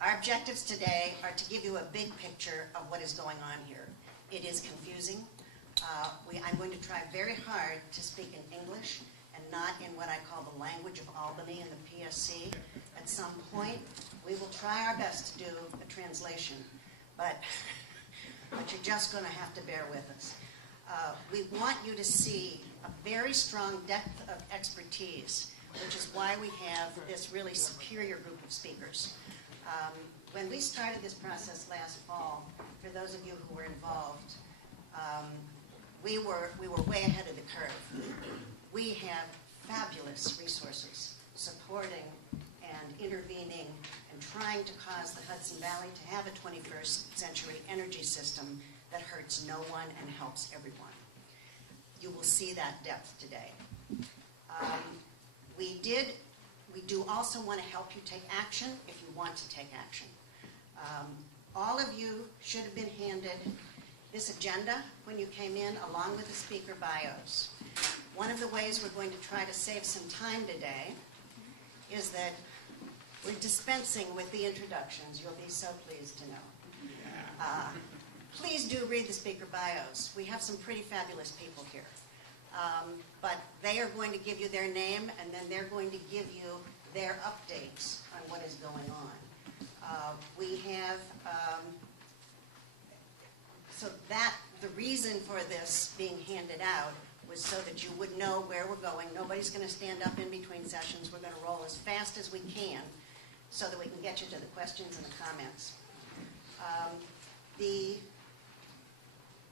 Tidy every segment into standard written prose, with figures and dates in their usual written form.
Our objectives today are to give you a big picture of what is going on here. It is confusing. I'm going to try very hard to speak in English and not in what I call the language of Albany and the PSC. At some point, we will try our best to do a translation, but you're just going to have to bear with us. We want you to see a very strong depth of expertise, which is why we have this really superior group of speakers. When we started this process last fall, for those of you who were involved, we were way ahead of the curve. We have fabulous resources supporting and intervening and trying to cause the Hudson Valley to have a 21st century energy system that hurts no one and helps everyone. You will see that depth today. We do also want to help you take action if you want to take action. All of you should have been handed this agenda when you came in, along with the speaker bios. One of the ways we're going to try to save some time today is that we're dispensing with the introductions. You'll be so pleased to know. Please do read the speaker bios. We have some pretty fabulous people here. But they are going to give you their name, and then they're going to give you their updates on what is going on. We have, so that the reason for this being handed out was so that you would know where we're going. Nobody's going to stand up in between sessions. We're going to roll as fast as we can so that we can get you to the questions and the comments.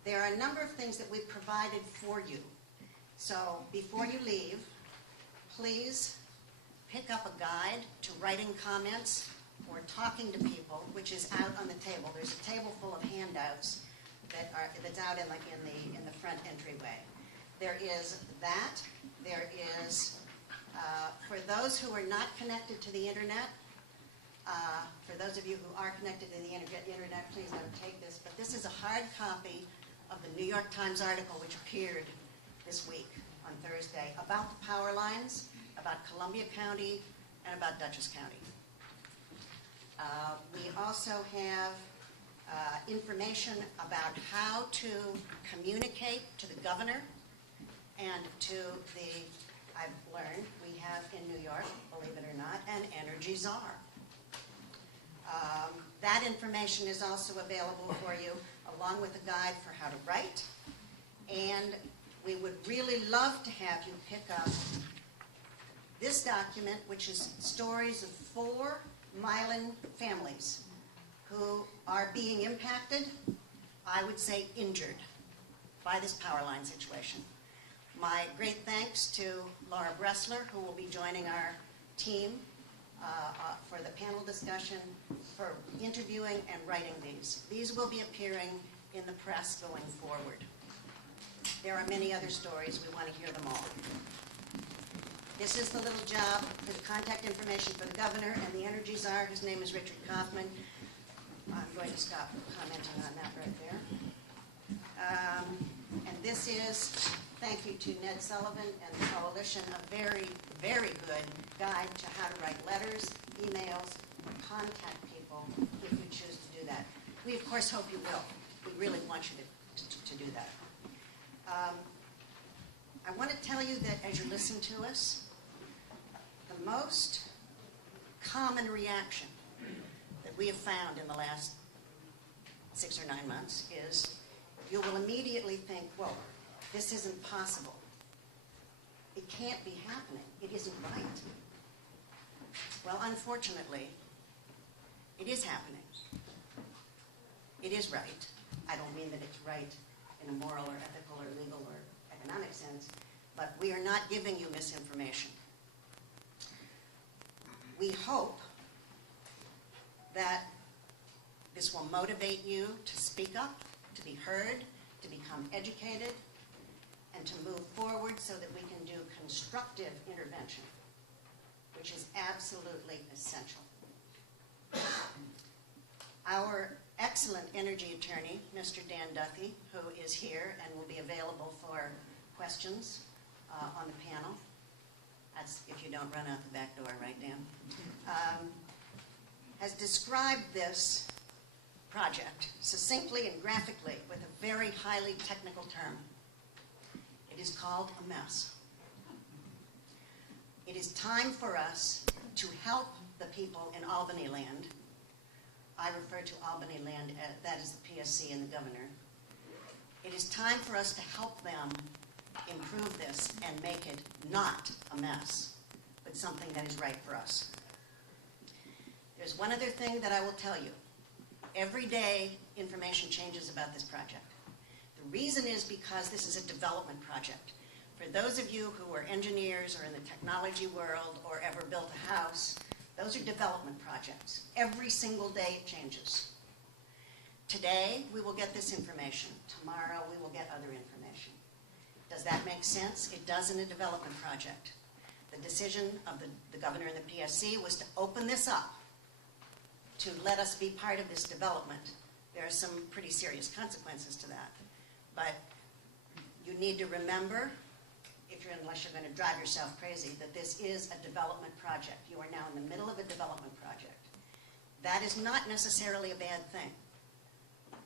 There are a number of things that we've provided for you. So before you leave, please pick up a guide to writing comments or talking to people, which is out on the table. There's a table full of handouts that's out in the front entryway. There is that. There is, for those who are not connected to the internet, for those of you who are connected to the internet, please don't take this, but this is a hard copy of the New York Times article which appeared this week on Thursday about the power lines, about Columbia County, and about Dutchess County. We also have information about how to communicate to the governor and to I've learned, we have in New York, believe it or not, an energy czar. That information is also available for you, along with a guide for how to write. And we would really love to have you pick up this document, which is stories of 4 Milan families who are being impacted, I would say injured, by this power line situation. My great thanks to Laura Bressler, who will be joining our team for the panel discussion, for interviewing and writing these. These will be appearing in the press going forward. There are many other stories. We want to hear them all. This is the little job for the contact information for the governor and the energy czar. His name is Richard Kaufman. I'm going to stop commenting on that right there. And this is, thank you to Ned Sullivan and the Coalition, a very, very good guide to how to write letters, emails, or contact people if you choose to do that. We, of course, hope you will. We really want you to do that. I want to tell you that as you listen to us, the most common reaction that we have found in the last 6 or 9 months is you will immediately think, whoa, this isn't possible. It can't be happening. It isn't right. Well, unfortunately, it is happening. It is right. I don't mean that it's right in a moral or ethical or legal or economic sense, but we are not giving you misinformation. We hope that this will motivate you to speak up, to be heard, to become educated, and to move forward so that we can do constructive intervention, which is absolutely essential. Our excellent energy attorney, Mr. Dan Duthie, who is here and will be available for questions on the panel. That's if you don't run out the back door, right, Dan? has described this project succinctly and graphically with a very highly technical term. It is called a mess. It is time for us to help the people in Albany Land. I refer to Albany Land, that is the PSC and the governor. It is time for us to help them improve this and make it not a mess, but something that is right for us. There's one other thing that I will tell you. Every day, information changes about this project. The reason is because this is a development project. For those of you who are engineers or in the technology world or ever built a house, those are development projects. Every single day it changes. Today, we will get this information. Tomorrow, we will get other information. Does that make sense? It does in a development project. The decision of the governor and the PSC was to open this up to let us be part of this development. There are some pretty serious consequences to that. But you need to remember, unless you're going to drive yourself crazy, that this is a development project. You are now in the middle of a development project. That is not necessarily a bad thing.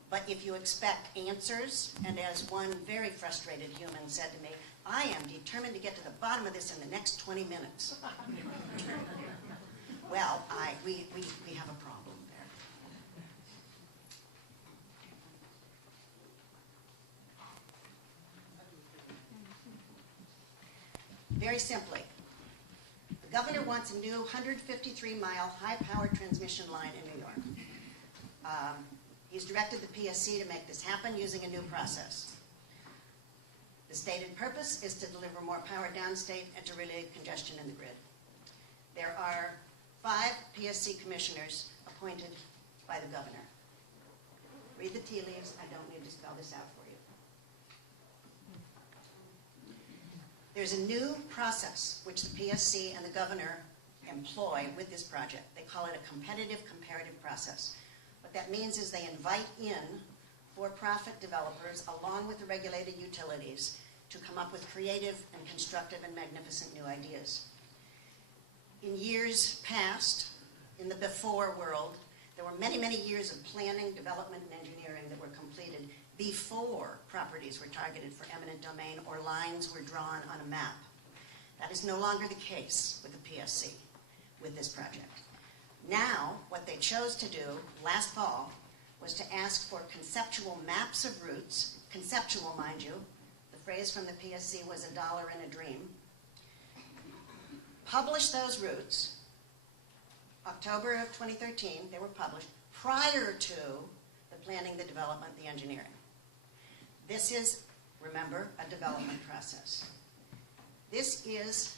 But if you expect answers, and as one very frustrated human said to me, I am determined to get to the bottom of this in the next 20 minutes. Well, we have a problem there. Very simply, the governor wants a new 153-mile high-powered transmission line in New York. He's directed the PSC to make this happen using a new process. The stated purpose is to deliver more power downstate and to relieve congestion in the grid. There are 5 PSC commissioners appointed by the governor. Read the tea leaves. I don't need to spell this out for you. There's a new process which the PSC and the governor employ with this project. They call it a competitive comparative process. What that means is they invite in for-profit developers along with the regulated utilities to come up with creative and constructive and magnificent new ideas. In years past, in the before world, there were many, many years of planning, development, and engineering that were completed before properties were targeted for eminent domain or lines were drawn on a map. That is no longer the case with the PSC, with this project. Now, what they chose to do last fall was to ask for conceptual maps of routes, conceptual, mind you. The phrase from the PSC was $1 in a dream. Publish those routes. October of 2013, they were published prior to the planning, the development, the engineering. This is, remember, a development process. This is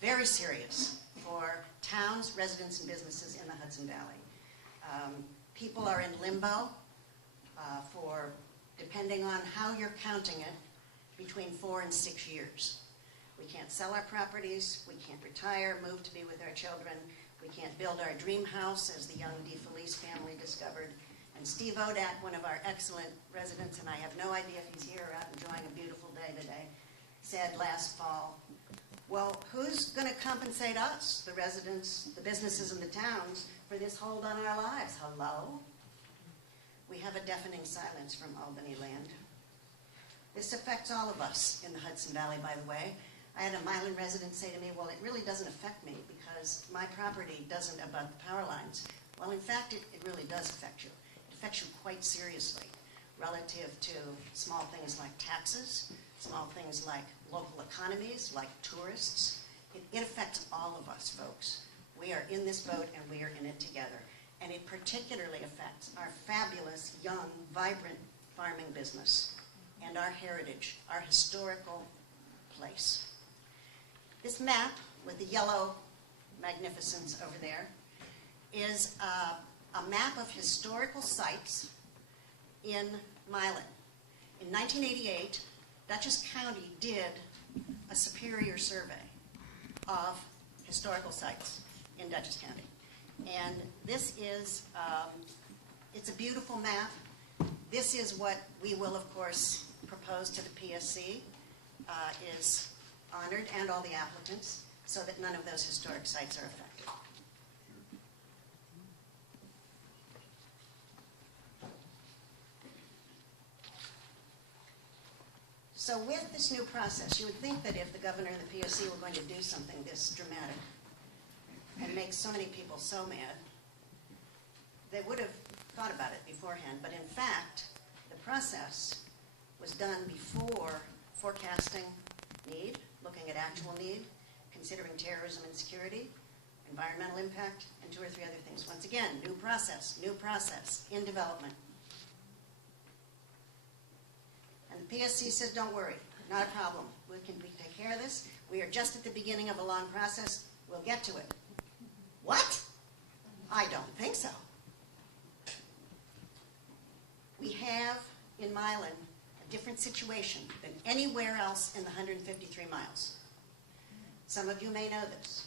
very serious for towns, residents, and businesses in the Hudson Valley. People are in limbo for, depending on how you're counting it, between 4 and 6 years. We can't sell our properties, we can't retire, move to be with our children, we can't build our dream house, as the young DeFelice family discovered. And Steve Odat, one of our excellent residents, and I have no idea if he's here or out enjoying a beautiful day today, said last fall, well, who's going to compensate us, the residents, the businesses, and the towns, for this hold on our lives? Hello? We have a deafening silence from Albany Land. This affects all of us in the Hudson Valley, by the way. I had a Milan resident say to me, well, it really doesn't affect me because my property doesn't abut the power lines. Well, in fact, it really does affect you. It affects you quite seriously relative to small things like taxes, small things like local economies, like tourists. It affects all of us, folks. We are in this boat and we are in it together. And it particularly affects our fabulous, young, vibrant farming business and our heritage, our historical place. This map with the yellow magnificence over there is a map of historical sites in Milan. In 1988, Dutchess County did a superior survey of historical sites in Dutchess County. And this is, it's a beautiful map. This is what we will, of course, propose to the PSC, is honored, and all the applicants, so that none of those historic sites are affected. So with this new process, you would think that if the governor and the PSC were going to do something this dramatic and make so many people so mad, they would have thought about it beforehand. But in fact, the process was done before forecasting need, looking at actual need, considering terrorism and security, environmental impact, and 2 or 3 other things. Once again, new process in development. And the PSC says, don't worry, not a problem. We take care of this. We are just at the beginning of a long process. We'll get to it. What? I don't think so. We have in Milan a different situation than anywhere else in the 153 miles. Some of you may know this.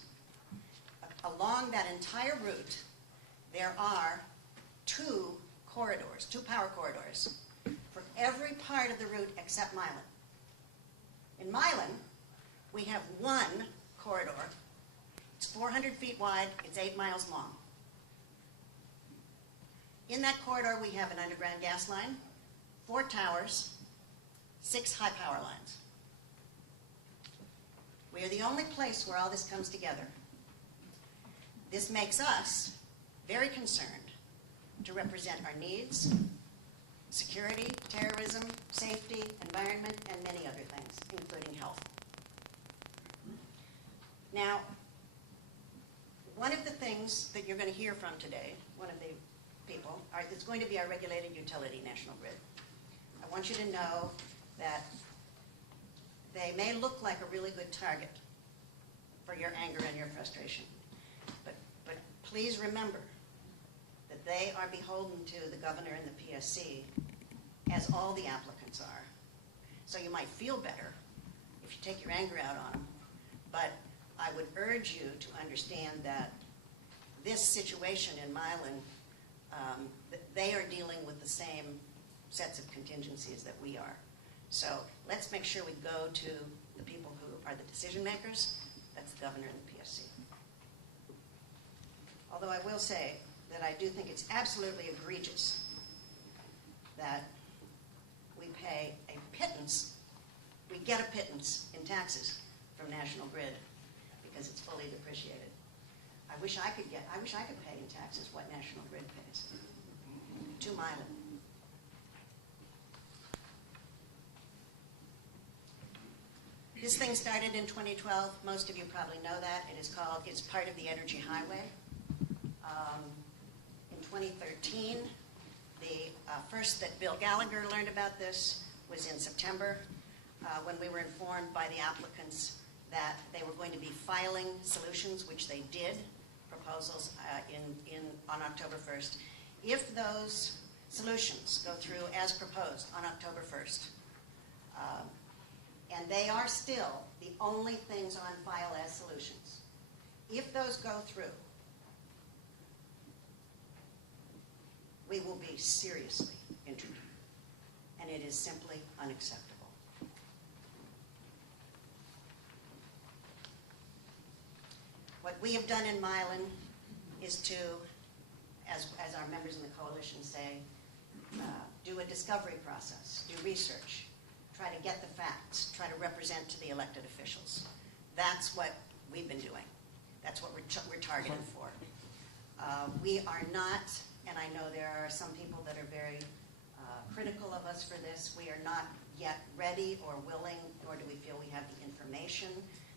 Along that entire route, there are 2 corridors, 2 power corridors, for every part of the route except Milan. In Milan, we have 1 corridor. It's 400 feet wide. It's 8 miles long. In that corridor, we have an underground gas line, 4 towers, 6 high power lines. We are the only place where all this comes together. This makes us very concerned to represent our needs, security, terrorism, safety, environment, and many other things, including health. Now, one of the things that you're going to hear from today, one of the people, is going to be our regulated utility, National Grid. I want you to know that they may look like a really good target for your anger and your frustration. But please remember that they are beholden to the governor and the PSC, as all the applicants are. So you might feel better if you take your anger out on them, but I would urge you to understand that this situation in Milan, they are dealing with the same sets of contingencies that we are. So let's make sure we go to the people who are the decision makers. That's the governor and the PSC. Although I will say that I do think it's absolutely egregious that we pay a pittance, we get a pittance in taxes from National Grid because it's fully depreciated. I wish I could pay in taxes what National Grid pays to Milan. This thing started in 2012. Most of you probably know that. It's part of the Energy Highway. In 2013, the first that Bill Gallagher learned about this was in September, when we were informed by the applicants that they were going to be filing solutions, which they did, proposals on October 1st. If those solutions go through as proposed on October 1st, and they are still the only things on file as solutions, if those go through, we will be seriously injured, and it is simply unacceptable. What we have done in Milan is to, as our members in the coalition say, do a discovery process, do research, try to get the facts, try to represent to the elected officials. That's what we've been doing. That's what we're targeted for. We are not, and I know there are some people that are very critical of us for this, we are not yet ready or willing, nor do we feel we have the information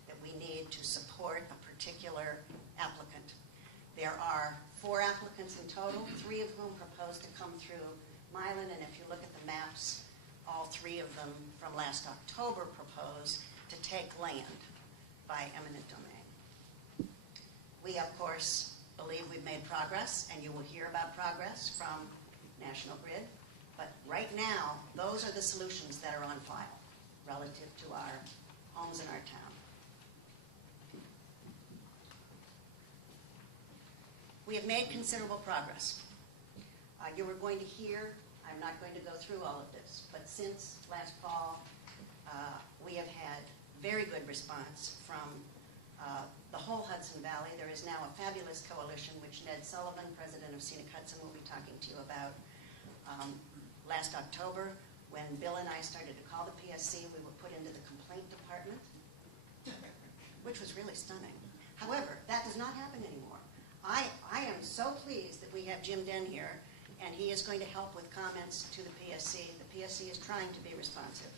that we need to support a particular applicant. There are 4 applicants in total, 3 of whom propose to come through Milan, and if you look at the maps, all 3 of them from last October propose to take land by eminent domain. We, of course, believe we've made progress, and you will hear about progress from National Grid, but right now, those are the solutions that are on file relative to our homes in our town. We have made considerable progress. You were going to hear, I'm not going to go through all of this, but since last fall, we have had very good response from the whole Hudson Valley. There is now a fabulous coalition, which Ned Sullivan, president of Scenic Hudson, will be talking to you about last October, When Bill and I started to call the PSC, we were put into the complaint department, which was really stunning. However, that does not happen anymore. I am so pleased that we have Jim Den here, and he is going to help with comments to the PSC. The PSC is trying to be responsive.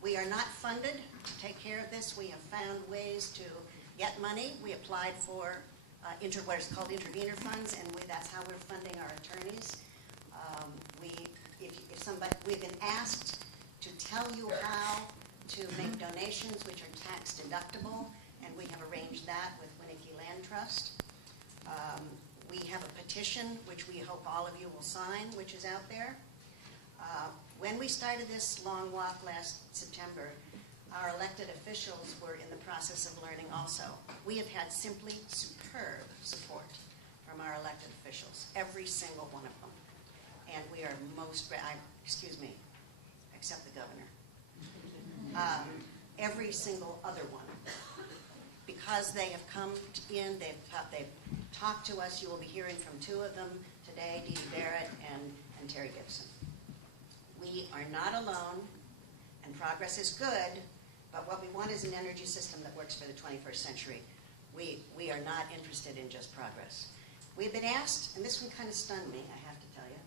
We are not funded to take care of this. We have found ways to get money. We applied for what is called intervener funds, and that's how we're funding our attorneys. We've been asked to tell you how to make donations which are tax deductible, and we have arranged that with Winnicke Land Trust. We have a petition which we hope all of you will sign, which is out there. When we started this long walk last September, our elected officials were in the process of learning also. We have had simply superb support from our elected officials, every single one of them. And we are except the governor. Every single other one. Because they have come in, they've talked to us. You will be hearing from two of them today, Dee Dee Barrett and Terry Gibson. We are not alone, and progress is good, but what we want is an energy system that works for the 21st century. We are not interested in just progress. We've been asked, and this one kind of stunned me, I have to tell you.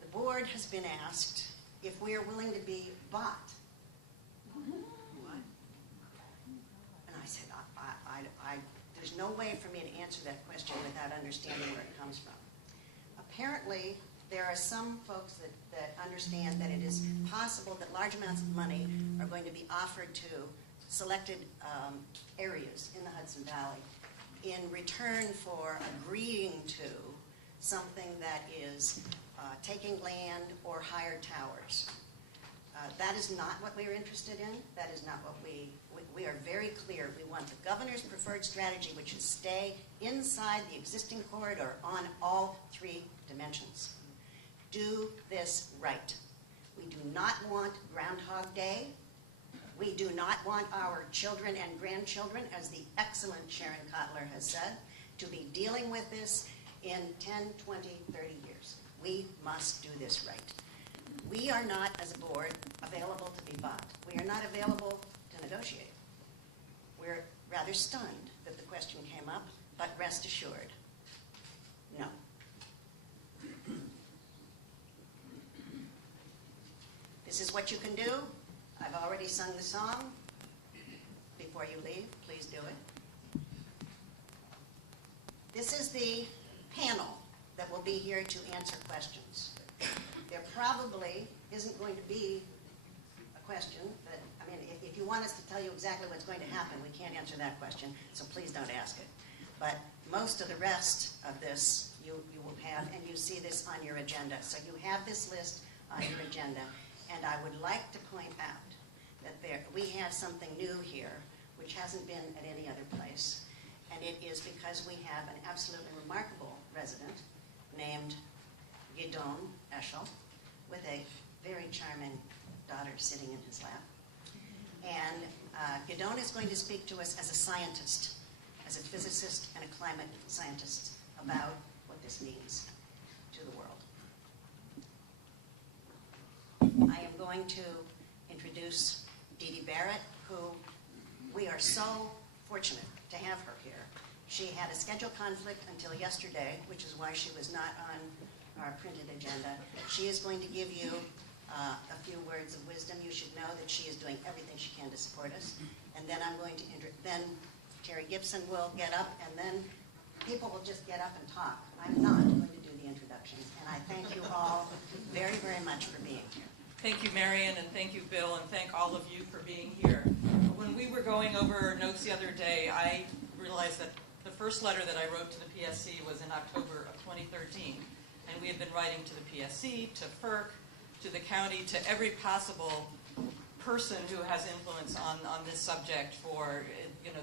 The board has been asked if we are willing to be bought. What? And I said, there's no way for me to answer that question without understanding where it comes from. Apparently, there are some folks that understand that it is possible that large amounts of money are going to be offered to selected areas in the Hudson Valley in return for agreeing to something that is taking land or higher towers. That is not what we are interested in. That is not what we are very clear. We want the governor's preferred strategy, which is stay inside the existing corridor on all three dimensions. Do this right. We do not want Groundhog Day. We do not want our children and grandchildren, as the excellent Sharon Kotler has said, to be dealing with this in 10, 20, 30 years. We must do this right. We are not, as a board, available to be bought. We are not available to negotiate. We're rather stunned that the question came up, but rest assured, no. This is what you can do. I've already sung the song. Before you leave, please do it. This is the panel that will be here to answer questions. There probably isn't going to be a question that, if you want us to tell you exactly what's going to happen, we can't answer that question, so please don't ask it. But most of the rest of this you will have, and you see this on your agenda. So you have this list on your agenda. And I would like to point out that we have something new here, which hasn't been at any other place. And it is because we have an absolutely remarkable resident named Gidon Eschel, with a very charming daughter sitting in his lap. And Gidon is going to speak to us as a scientist, as a physicist and a climate scientist, about what this means to the world. I am going to introduce Dee Dee Barrett, who we are so fortunate to have her here. She had a schedule conflict until yesterday, which is why she was not on our printed agenda. She is going to give you a few words of wisdom. You should know that she is doing everything she can to support us. And then I'm going to then Terry Gibson will get up, and then people will just get up and talk. I'm not going to do the introductions. And I thank you all very, very much for being here. Thank you, Marion, and thank you, Bill, and thank all of you for being here. When we were going over notes the other day, I realized that the first letter that I wrote to the PSC was in October of 2013, and we have been writing to the PSC, to FERC, to the county, to every possible person who has influence on this subject for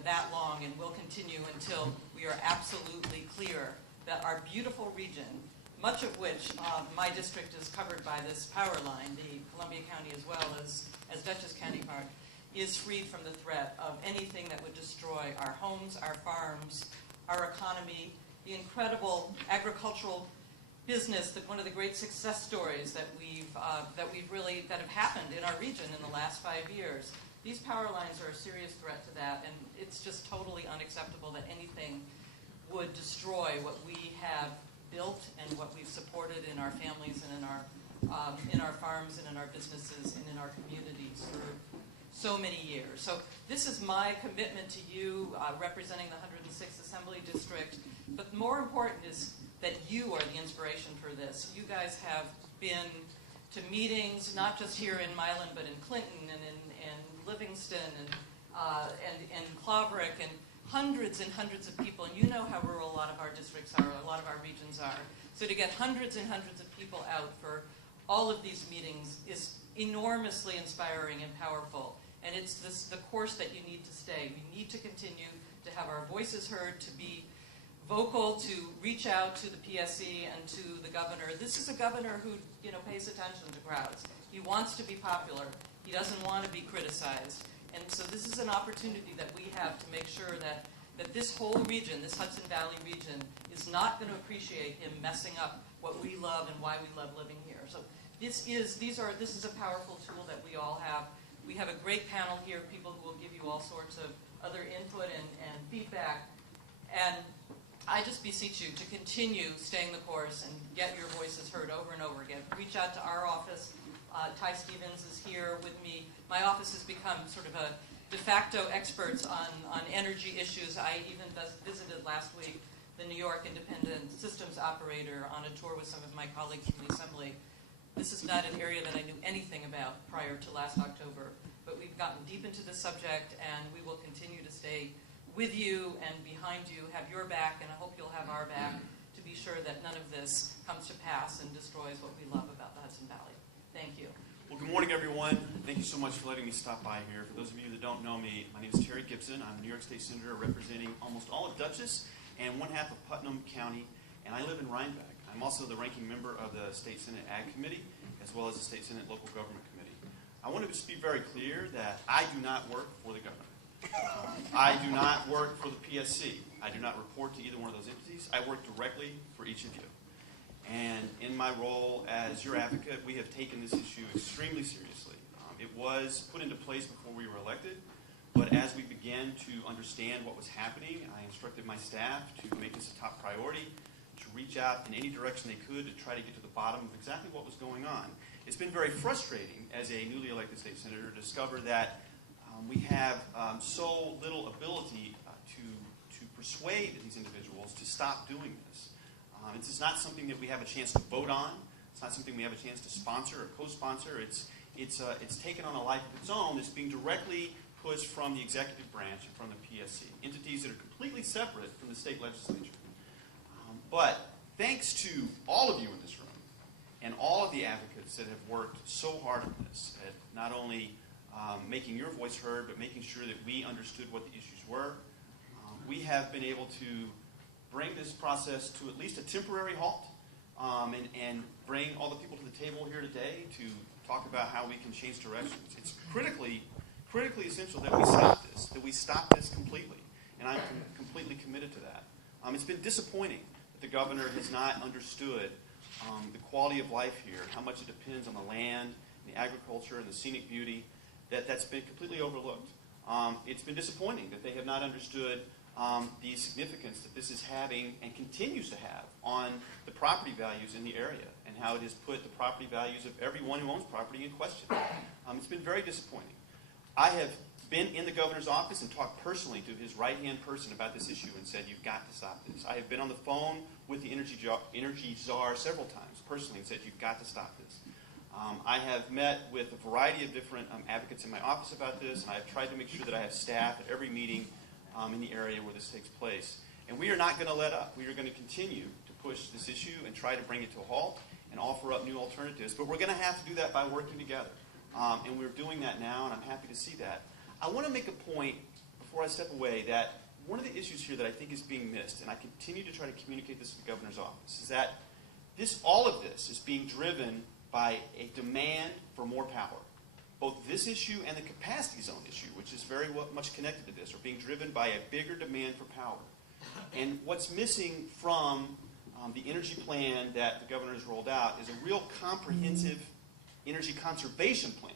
that long, and will continue until we are absolutely clear that our beautiful region, much of which my district is covered by this power line, the Columbia County as well as Dutchess County part, is freed from the threat of anything that would destroy our homes, our farms, our economy, the incredible agricultural business, one of the great success stories that have happened in our region in the last 5 years. These power lines are a serious threat to that, and it's just totally unacceptable that anything would destroy what we have built and what we've supported in our families and in our farms and in our businesses and in our communities for so many years. So this is my commitment to you, representing the 106th Assembly District. But more important is that you are the inspiration for this. You guys have been to meetings, not just here in Milan, but in Clinton and in Livingston and Claverick, and hundreds and hundreds of people. And you know how rural a lot of our districts are, a lot of our regions are. So to get hundreds and hundreds of people out for all of these meetings is enormously inspiring and powerful. And it's the course that you need to stay. We need to continue to have our voices heard, to be vocal, to reach out to the PSC and to the governor. This is a governor who, pays attention to crowds. He wants to be popular. He doesn't want to be criticized. And so this is an opportunity that we have to make sure that this whole region, this Hudson Valley region, is not going to appreciate him messing up what we love and why we love living here. So this is a powerful tool that we all have. We have a great panel here of people who will give you all sorts of other input and feedback. And I just beseech you to continue staying the course and get your voices heard over and over again. Reach out to our office. Ty Stevens is here with me. My office has become sort of a de facto experts on energy issues. I even visited last week the New York Independent Systems Operator on a tour with some of my colleagues from the Assembly. This is not an area that I knew anything about prior to last October, but we've gotten deep into this subject, and we will continue to stay with you and behind you, have your back, and I hope you'll have our back to be sure that none of this comes to pass and destroys what we love about the Hudson Valley. Thank you. Well, good morning, everyone. Thank you so much for letting me stop by here. For those of you that don't know me, my name is Terry Gibson. I'm a New York State Senator representing almost all of Dutchess and one half of Putnam County, and I live in Rhinebeck. I'm also the ranking member of the State Senate Ag Committee, as well as the State Senate Local Government Committee. I want to just be very clear that I do not work for the governor. I do not work for the PSC. I do not report to either one of those entities. I work directly for each of you. And in my role as your advocate, we have taken this issue extremely seriously. It was put into place before we were elected, but as we began to understand what was happening, I instructed my staff to make this a top priority, to reach out in any direction they could to try to get to the bottom of exactly what was going on. It's been very frustrating as a newly elected state senator to discover that we have so little ability to persuade these individuals to stop doing this. This is not something that we have a chance to vote on. It's not something we have a chance to sponsor or co-sponsor. It's taken on a life of its own. It's being directly pushed from the executive branch and from the PSC, entities that are completely separate from the state legislature. But thanks to all of you in this room and all of the advocates that have worked so hard on this, at not only making your voice heard, but making sure that we understood what the issues were, we have been able to bring this process to at least a temporary halt, and bring all the people to the table here today to talk about how we can change directions. It's critically essential that we stop this completely, and I'm completely committed to that. It's been disappointing that the governor has not understood the quality of life here, how much it depends on the land, the agriculture, and the scenic beauty, that's been completely overlooked. It's been disappointing that they have not understood the significance that this is having and continues to have on the property values in the area, and how it has put the property values of everyone who owns property in question. It's been very disappointing. I have been in the governor's office and talked personally to his right-hand person about this issue and said, you've got to stop this. I have been on the phone with the energy czar several times personally and said, you've got to stop this. I have met with a variety of different advocates in my office about this, and I have tried to make sure that I have staff at every meeting in the area where this takes place. And we are not going to let up. We are going to continue to push this issue and try to bring it to a halt and offer up new alternatives. But we're going to have to do that by working together. And we're doing that now, and I'm happy to see that. I want to make a point, before I step away, that one of the issues here that I think is being missed, and I continue to try to communicate this to the governor's office, is that all of this is being driven by a demand for more power. Both this issue and the capacity zone issue, which is very much connected to this, are being driven by a bigger demand for power. And what's missing from the energy plan that the governor has rolled out is a real comprehensive energy conservation plan.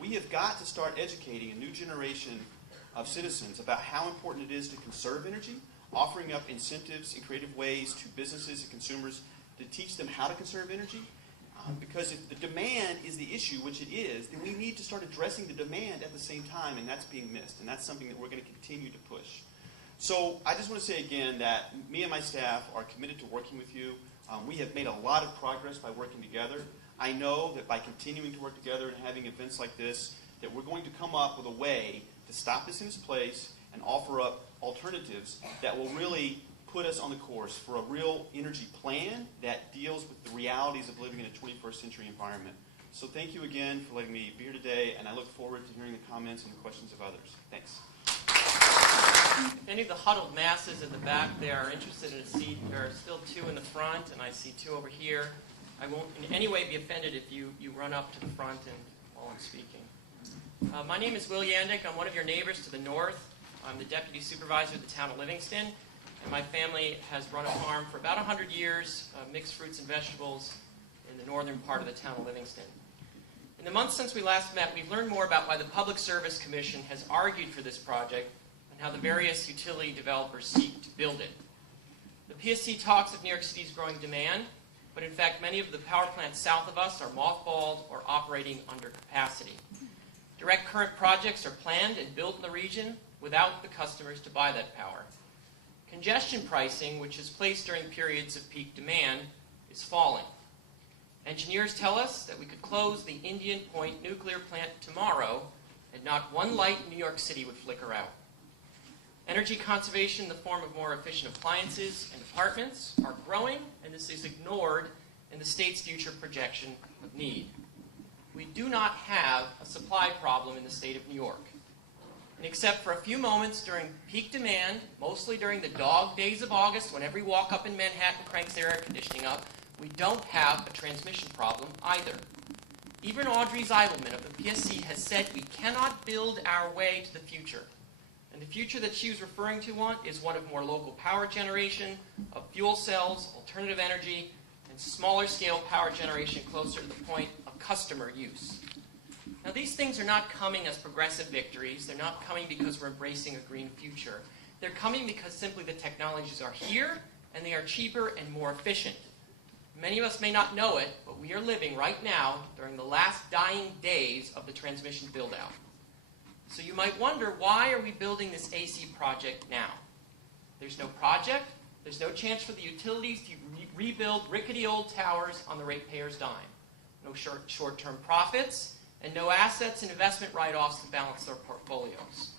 We have got to start educating a new generation of citizens about how important it is to conserve energy, offering up incentives and creative ways to businesses and consumers to teach them how to conserve energy. Because if the demand is the issue, which it is, then we need to start addressing the demand at the same time, and that's being missed. And that's something that we're going to continue to push. So I just want to say again that me and my staff are committed to working with you. We have made a lot of progress by working together. I know that by continuing to work together and having events like this, that we're going to come up with a way to stop this in its place and offer up alternatives that will really put us on the course for a real energy plan that deals with the realities of living in a 21st century environment. So thank you again for letting me be here today, and I look forward to hearing the comments and the questions of others. Thanks. If any of the huddled masses in the back there are interested in a seat, there are still 2 in the front, and I see 2 over here. I won't in any way be offended if you run up to the front and while I'm speaking. My name is Will Yandick. I'm one of your neighbors to the north. I'm the deputy supervisor of the town of Livingston, and my family has run a farm for about 100 years, mixed fruits and vegetables in the northern part of the town of Livingston. In the months since we last met, we've learned more about why the Public Service Commission has argued for this project and how the various utility developers seek to build it. The PSC talks of New York City's growing demand, but in fact many of the power plants south of us are mothballed or operating under capacity. Direct current projects are planned and built in the region without the customers to buy that power. Congestion pricing, which is placed during periods of peak demand, is falling. Engineers tell us that we could close the Indian Point nuclear plant tomorrow and not one light in New York City would flicker out. Energy conservation in the form of more efficient appliances and apartments are growing, and this is ignored in the state's future projection of need. We do not have a supply problem in the state of New York. And except for a few moments during peak demand, mostly during the dog days of August when every walk up in Manhattan cranks their air conditioning up, we don't have a transmission problem either. Even Audrey Zeidelman of the PSC has said we cannot build our way to the future. And the future that she was referring to is one of more local power generation, of fuel cells, alternative energy, and smaller scale power generation closer to the point of customer use. Now these things are not coming as progressive victories. They're not coming because we're embracing a green future. They're coming because simply the technologies are here and they are cheaper and more efficient. Many of us may not know it, but we are living right now during the last dying days of the transmission build-out. So you might wonder, why are we building this AC project now? There's no project, there's no chance for the utilities to rebuild rickety old towers on the ratepayers' dime. No short-term profits, and no assets and investment write-offs to balance their portfolios.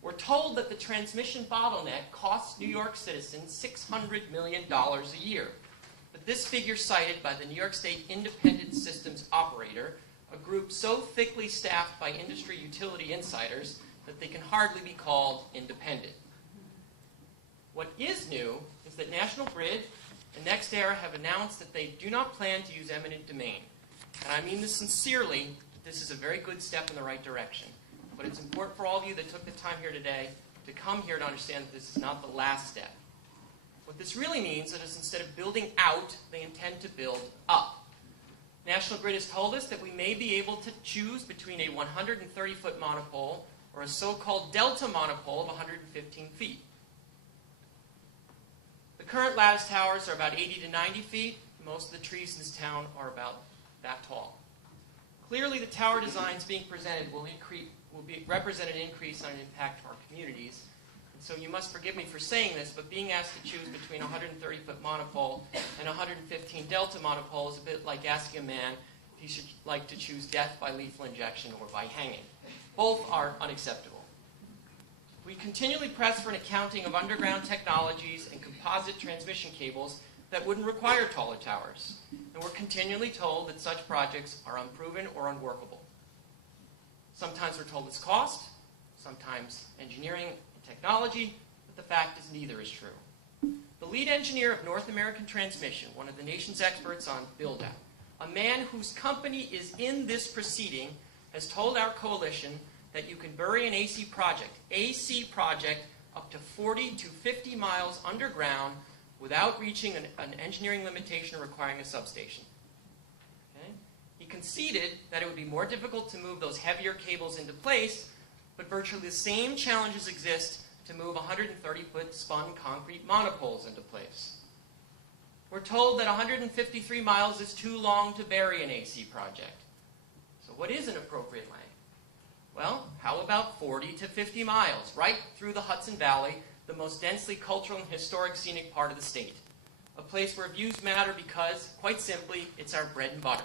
We're told that the transmission bottleneck costs New York citizens $600 million a year. But this figure cited by the New York State Independent Systems Operator, a group so thickly staffed by industry utility insiders that they can hardly be called independent. What is new is that National Grid and NextEra have announced that they do not plan to use eminent domain. And I mean this sincerely, this is a very good step in the right direction. But it's important for all of you that took the time here today to come here to understand that this is not the last step. What this really means is instead of building out, they intend to build up. National Grid has told us that we may be able to choose between a 130-foot monopole or a so-called delta monopole of 115 feet. The current lattice towers are about 80 to 90 feet. Most of the trees in this town are about that tall. Clearly, the tower designs being presented will represent an increase on an impact to our communities. And so you must forgive me for saying this, but being asked to choose between a 130-foot monopole and a 115 delta monopole is a bit like asking a man if he should like to choose death by lethal injection or by hanging. Both are unacceptable. We continually press for an accounting of underground technologies and composite transmission cables that wouldn't require taller towers. And we're continually told that such projects are unproven or unworkable. Sometimes we're told it's cost, sometimes engineering and technology, but the fact is neither is true. The lead engineer of North American Transmission, one of the nation's experts on build-out, a man whose company is in this proceeding, has told our coalition that you can bury an AC project up to 40 to 50 miles underground without reaching an engineering limitation requiring a substation. Okay? He conceded that it would be more difficult to move those heavier cables into place, but virtually the same challenges exist to move 130-foot spun concrete monopoles into place. We're told that 153 miles is too long to bury an AC project. So what is an appropriate length? Well, how about 40 to 50 miles, right through the Hudson Valley, the most densely cultural and historic scenic part of the state? A place where views matter because, quite simply, it's our bread and butter.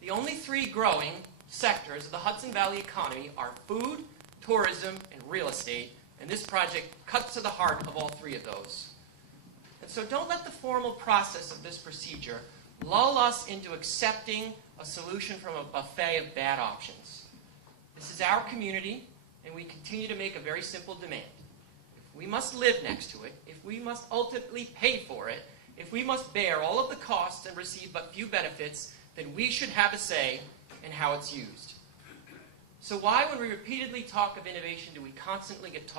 The only three growing sectors of the Hudson Valley economy are food, tourism, and real estate, and this project cuts to the heart of all three of those. And so don't let the formal process of this procedure lull us into accepting a solution from a buffet of bad options. This is our community, and we continue to make a very simple demand. If we must live next to it, if we must ultimately pay for it, if we must bear all of the costs and receive but few benefits, then we should have a say in how it's used. So why, when we repeatedly talk of innovation, do we constantly get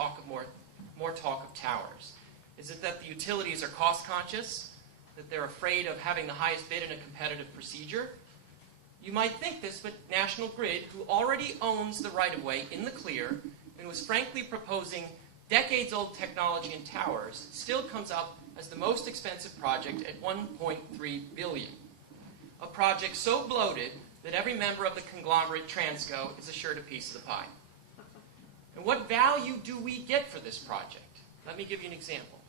more talk of towers? Is it that the utilities are cost-conscious, that they're afraid of having the highest bid in a competitive procedure? You might think this, but National Grid, who already owns the right-of-way in the clear and was frankly proposing decades-old technology in towers, still comes up as the most expensive project at $1.3 billion. A project so bloated that every member of the conglomerate Transco is assured a piece of the pie. And what value do we get for this project? Let me give you an example.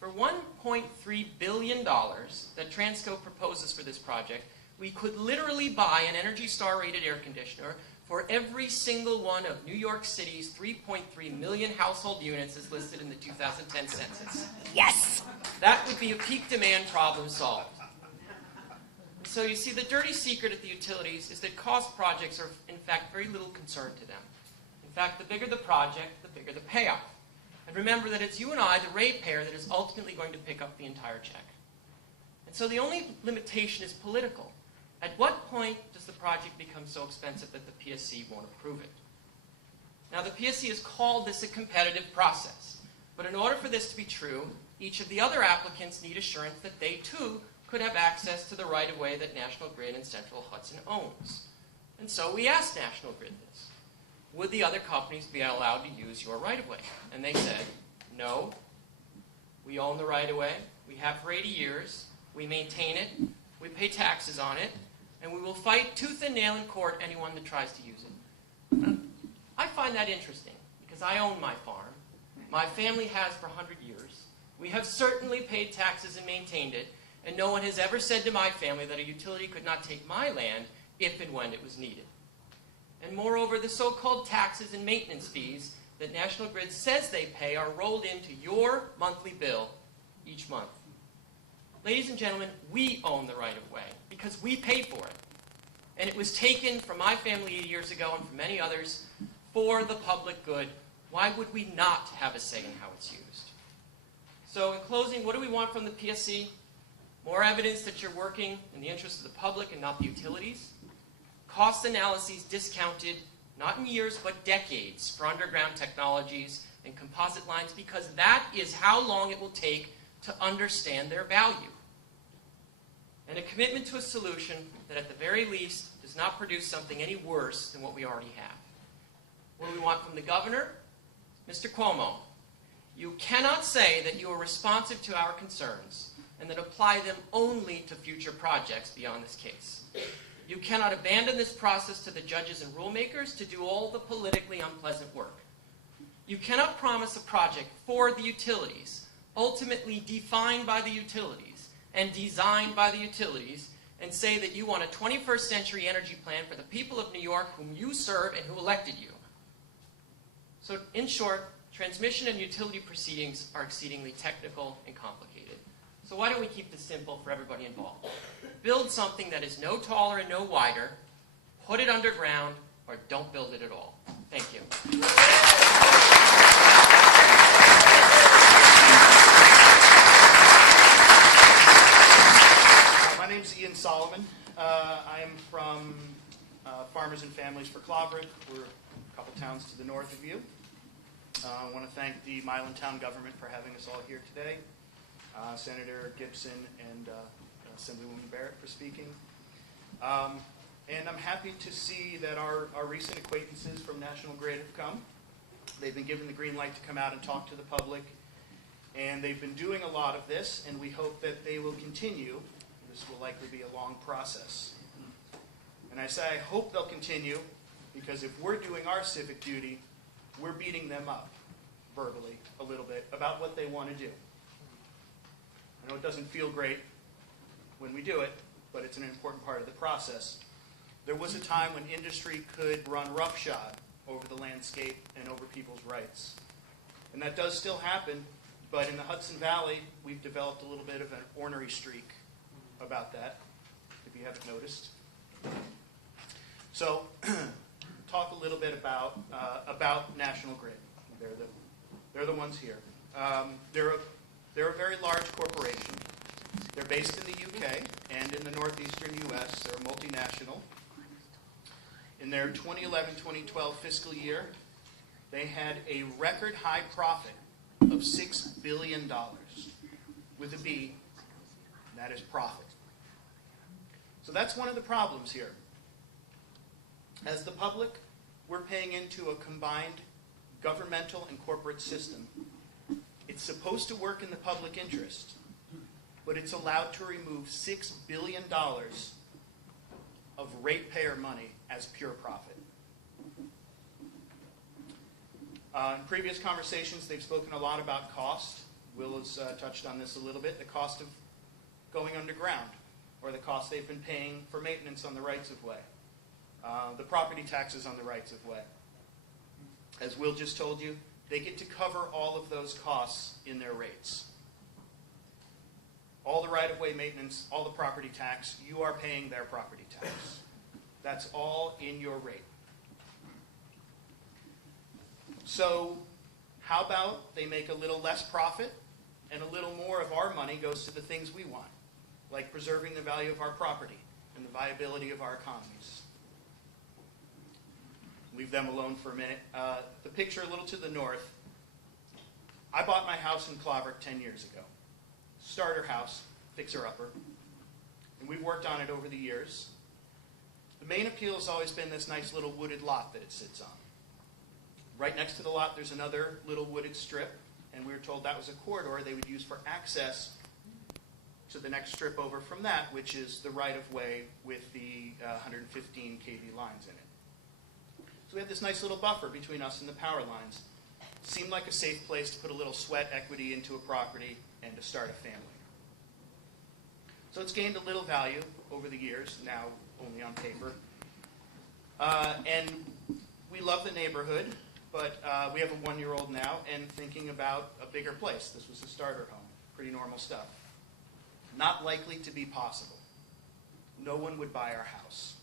For $1.3 billion that Transco proposes for this project, we could literally buy an Energy Star rated air conditioner for every single one of New York City's 3.3 million household units as listed in the 2010 census. Yes! That would be a peak demand problem solved. So you see, the dirty secret at the utilities is that cost projects are, in fact, very little concern to them. In fact, the bigger the project, the bigger the payoff. And remember that it's you and I, the ratepayer, that is ultimately going to pick up the entire check. And so the only limitation is political. At what point does the project become so expensive that the PSC won't approve it? Now, the PSC has called this a competitive process. But in order for this to be true, each of the other applicants need assurance that they, too, could have access to the right-of-way that National Grid and Central Hudson owns. And so we asked National Grid this. Would the other companies be allowed to use your right-of-way? And they said, no, we own the right-of-way, we have for 80 years, we maintain it, we pay taxes on it, and we will fight tooth and nail in court anyone that tries to use it. I find that interesting, because I own my farm. My family has for 100 years. We have certainly paid taxes and maintained it, and no one has ever said to my family that a utility could not take my land if and when it was needed. And moreover, the so-called taxes and maintenance fees that National Grid says they pay are rolled into your monthly bill each month. Ladies and gentlemen, we own the right-of-way because we pay for it. And it was taken from my family 80 years ago and from many others for the public good. Why would we not have a say in how it's used? So in closing, what do we want from the PSC? More evidence that you're working in the interest of the public and not the utilities. Cost analyses discounted, not in years, but decades for underground technologies and composite lines, because that is how long it will take to understand their value. And a commitment to a solution that at the very least does not produce something any worse than what we already have. What do we want from the governor? Mr. Cuomo, you cannot say that you are responsive to our concerns and then apply them only to future projects beyond this case. You cannot abandon this process to the judges and rulemakers to do all the politically unpleasant work. You cannot promise a project for the utilities, ultimately defined by the utilities and designed by the utilities, and say that you want a 21st century energy plan for the people of New York whom you serve and who elected you. So in short, transmission and utility proceedings are exceedingly technical and complicated. So why don't we keep this simple for everybody involved? Build something that is no taller and no wider, put it underground, or don't build it at all. Thank you. My name is Ian Solomon. I am from Farmers and Families for Clobrick. We're a couple towns to the north of you. I want to thank the Milan town government for having us all here today. Senator Gibson and Assemblywoman Barrett for speaking. And I'm happy to see that our recent acquaintances from National Grid have come. They've been given the green light to come out and talk to the public. And they've been doing a lot of this, and we hope that they will continue. This will likely be a long process. And I say I hope they'll continue, because if we're doing our civic duty, we're beating them up verbally a little bit about what they want to do. I know it doesn't feel great when we do it, but it's an important part of the process. There was a time when industry could run roughshod over the landscape and over people's rights. And that does still happen, but in the Hudson Valley, we've developed a little bit of an ornery streak about that, if you haven't noticed. So, talk a little bit about National Grid. They're the ones here. They're a very large corporation. They're based in the UK and in the northeastern US. They're a multinational. In their 2011-2012 fiscal year, they had a record high profit of $6 billion with a B, and that is profit. So that's one of the problems here. As the public, we're paying into a combined governmental and corporate system. It's supposed to work in the public interest, but it's allowed to remove $6 billion of ratepayer money as pure profit. In previous conversations, they've spoken a lot about cost. Will has touched on this a little bit, the cost of going underground, or the cost they've been paying for maintenance on the rights-of-way, the property taxes on the rights-of-way. As Will just told you, they get to cover all of those costs in their rates. All the right-of-way maintenance, all the property tax, you are paying their property tax. That's all in your rate. So how about they make a little less profit and a little more of our money goes to the things we want, like preserving the value of our property and the viability of our economies. Leave them alone for a minute. The picture a little to the north, I bought my house in Claverick 10 years ago. Starter house, fixer-upper, and we've worked on it over the years. The main appeal has always been this nice little wooded lot that it sits on. Right next to the lot, there's another little wooded strip, and we were told that was a corridor they would use for access to the next strip over from that, which is the right-of-way with the 115 kV lines in it. So we had this nice little buffer between us and the power lines. Seemed like a safe place to put a little sweat equity into a property and to start a family. So it's gained a little value over the years, now only on paper. And we love the neighborhood, but we have a 1-year-old now and thinking about a bigger place. This was a starter home, pretty normal stuff. Not likely to be possible. No one would buy our house.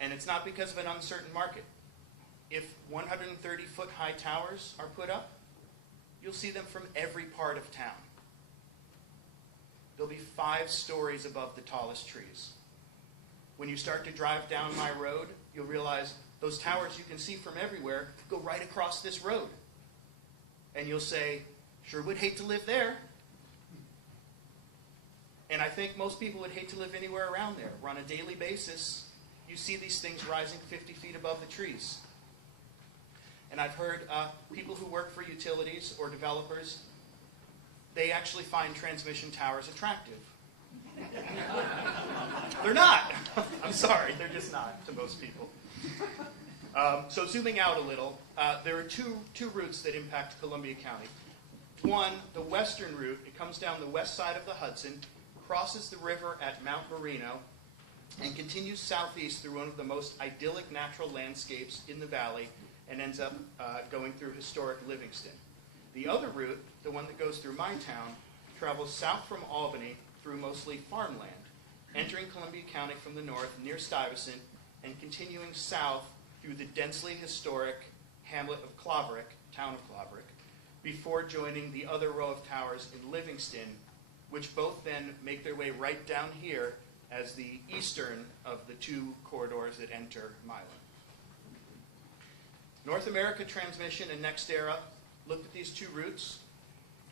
And it's not because of an uncertain market. If 130-foot high towers are put up, you'll see them from every part of town. They'll be 5 stories above the tallest trees. When you start to drive down my road, you'll realize those towers you can see from everywhere go right across this road. And you'll say, sure would hate to live there. And I think most people would hate to live anywhere around there, where on a daily basis, you see these things rising 50 feet above the trees. And I've heard people who work for utilities or developers, they actually find transmission towers attractive. They're not. I'm sorry, they're just not to most people. So zooming out a little, there are two routes that impact Columbia County. One, the western route, it comes down the west side of the Hudson, crosses the river at Mount Marino, and continues southeast through one of the most idyllic natural landscapes in the valley, and ends up going through historic Livingston. The other route, the one that goes through my town, travels south from Albany through mostly farmland, entering Columbia County from the north near Stuyvesant, and continuing south through the densely historic hamlet of Claverick, town of Claverick, before joining the other row of towers in Livingston, which both then make their way right down here as the eastern of the 2 corridors that enter Milan. North America Transmission and NextEra looked at these 2 routes,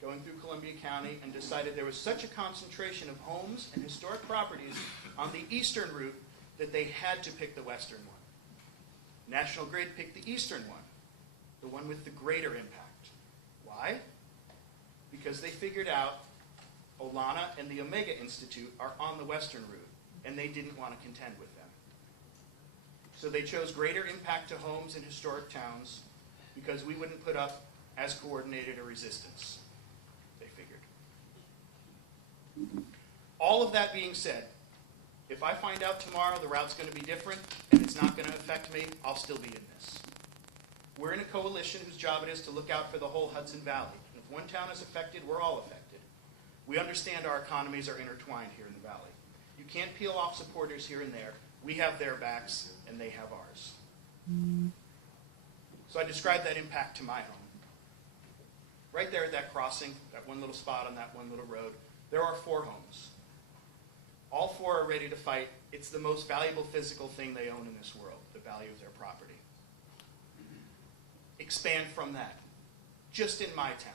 going through Columbia County and decided there was such a concentration of homes and historic properties on the eastern route that they had to pick the western one. National Grid picked the eastern one, the one with the greater impact. Why? Because they figured out Olana and the Omega Institute are on the western route, and they didn't want to contend with them. So they chose greater impact to homes in historic towns because we wouldn't put up as coordinated a resistance, they figured. All of that being said, if I find out tomorrow the route's going to be different and it's not going to affect me, I'll still be in this. We're in a coalition whose job it is to look out for the whole Hudson Valley. And if one town is affected, we're all affected. We understand our economies are intertwined here in the valley. You can't peel off supporters here and there. We have their backs, and they have ours. So I described that impact to my home. Right there at that crossing, that one little spot on that one little road, there are 4 homes. All 4 are ready to fight. It's the most valuable physical thing they own in this world, the value of their property. Expand from that. Just in my town,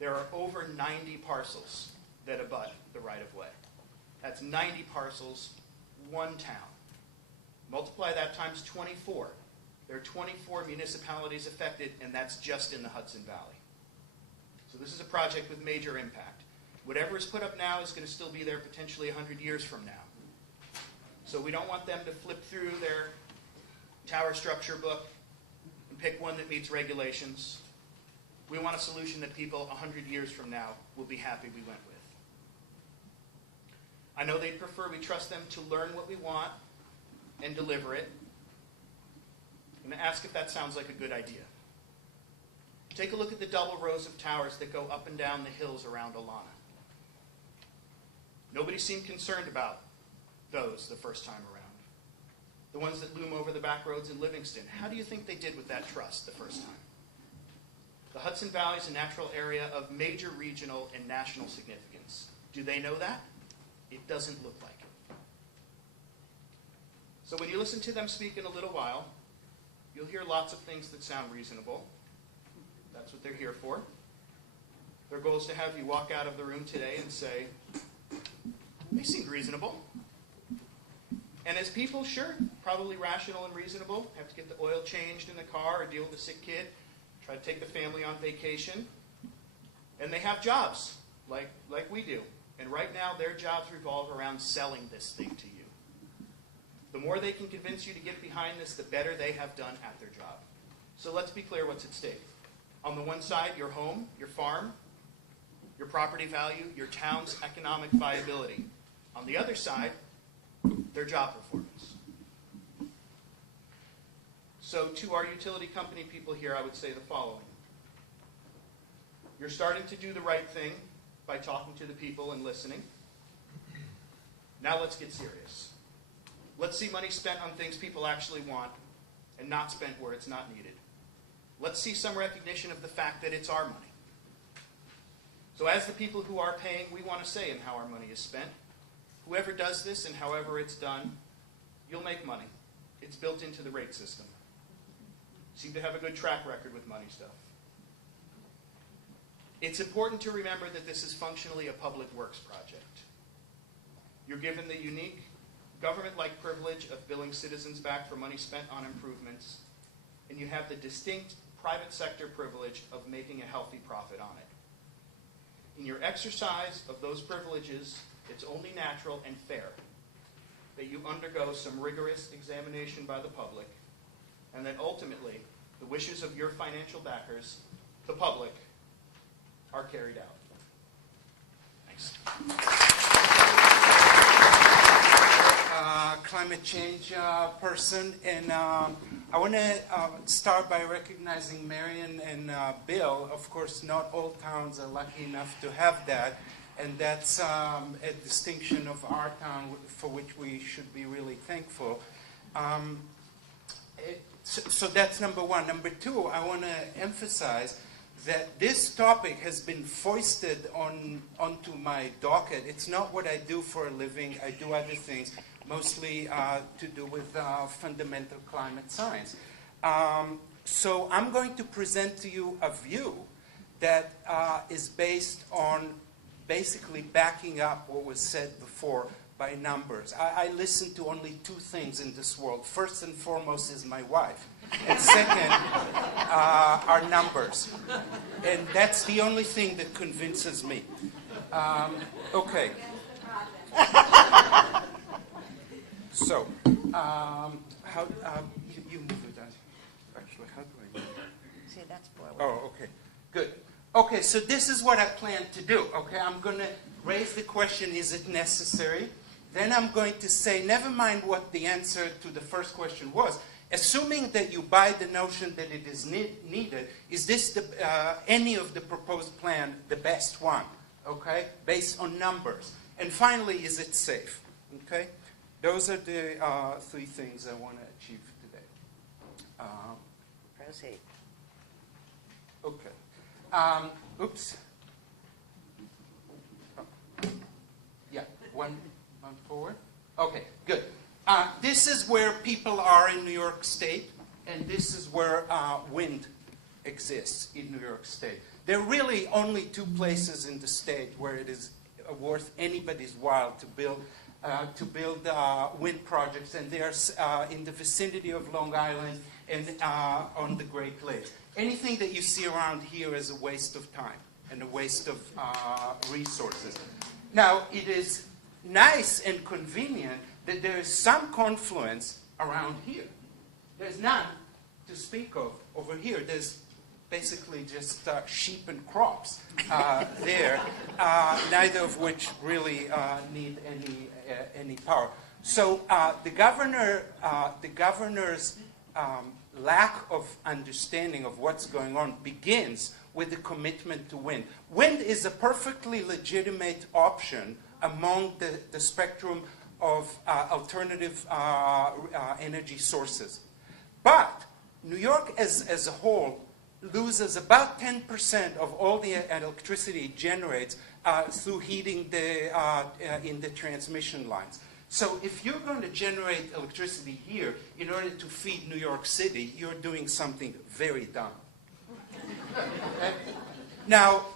there are over 90 parcels that abut the right-of-way. That's 90 parcels, one town. Multiply that times 24. There are 24 municipalities affected, and that's just in the Hudson Valley. So this is a project with major impact. Whatever is put up now is going to still be there potentially 100 years from now. So we don't want them to flip through their tower structure book and pick one that meets regulations. We want a solution that people 100 years from now will be happy we went with. I know they'd prefer we trust them to learn what we want and deliver it. I'm going to ask if that sounds like a good idea. Take a look at the double rows of towers that go up and down the hills around Olana. Nobody seemed concerned about those the first time around. The ones that loom over the back roads in Livingston, how do you think they did with that trust the first time? The Hudson Valley is a natural area of major regional and national significance. Do they know that? It doesn't look like it. So when you listen to them speak in a little while, you'll hear lots of things that sound reasonable. That's what they're here for. Their goal is to have you walk out of the room today and say, they seemed reasonable. And as people, sure, probably rational and reasonable, have to get the oil changed in the car or deal with a sick kid, try to take the family on vacation. And they have jobs, like we do. And right now, their jobs revolve around selling this thing to you. The more they can convince you to get behind this, the better they have done at their job. So let's be clear what's at stake. On the one side, your home, your farm, your property value, your town's economic viability. On the other side, their job performance. So to our utility company people here, I would say the following. You're starting to do the right thing by talking to the people and listening. Now let's get serious. Let's see money spent on things people actually want and not spent where it's not needed. Let's see some recognition of the fact that it's our money. So as the people who are paying, we want to say in how our money is spent. Whoever does this and however it's done, you'll make money. It's built into the rate system. Seem to have a good track record with money stuff. It's important to remember that this is functionally a public works project. You're given the unique government-like privilege of billing citizens back for money spent on improvements, and you have the distinct private sector privilege of making a healthy profit on it. In your exercise of those privileges, it's only natural and fair that you undergo some rigorous examination by the public, and that ultimately the wishes of your financial backers, the public, are carried out. Thanks. Climate change person, and I want to start by recognizing Marion and Bill. Of course, not all towns are lucky enough to have that, and that's a distinction of our town for which we should be really thankful. So that's number one. Number two, I want to emphasize that this topic has been foisted onto my docket. It's not what I do for a living. I do other things, mostly to do with fundamental climate science. So I'm going to present to you a view that is based on basically backing up what was said before by numbers. I listen to only two things in this world. First and foremost is my wife. And second are numbers. And that's the only thing that convinces me. Okay. So, how you move it? Actually, how do I move it? See, that's forward. Oh, okay. Good. Okay, so this is what I plan to do. Okay, I'm going to raise the question, is it necessary? Then I'm going to say, never mind what the answer to the first question was. Assuming that you buy the notion that it is needed, is this any of the proposed plan the best one? Okay, based on numbers. And finally, is it safe? Okay, those are the three things I want to achieve today. Proceed. Okay. Oops. Yeah, one forward. Okay, good. This is where people are in New York State, and this is where wind exists in New York State. There are really only two places in the state where it is worth anybody's while to build wind projects, and they are in the vicinity of Long Island and on the Great Lakes. Anything that you see around here is a waste of time and a waste of resources. Now, it is nice and convenient that there is some confluence around here. There's none to speak of over here. There's basically just sheep and crops there, neither of which really need any power. So the governor's lack of understanding of what's going on begins with the commitment to wind. Wind is a perfectly legitimate option among the spectrum of alternative energy sources. But New York as a whole loses about 10% of all the electricity it generates through heating in the transmission lines. So if you're going to generate electricity here in order to feed New York City, you're doing something very dumb. Okay? Now,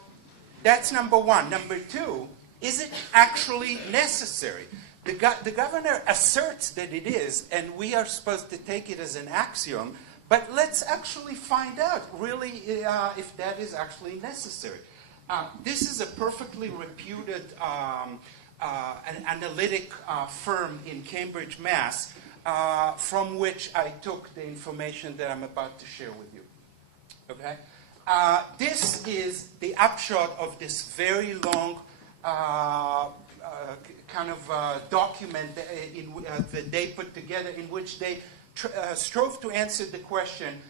that's number one. Number two, is it actually necessary? The governor asserts that it is, and we are supposed to take it as an axiom, but let's actually find out, really, if that is actually necessary. This is a perfectly reputed an analytic firm in Cambridge, Mass., from which I took the information that I'm about to share with you. Okay? This is the upshot of this very long kind of document that they put together, in which they strove to answer the question,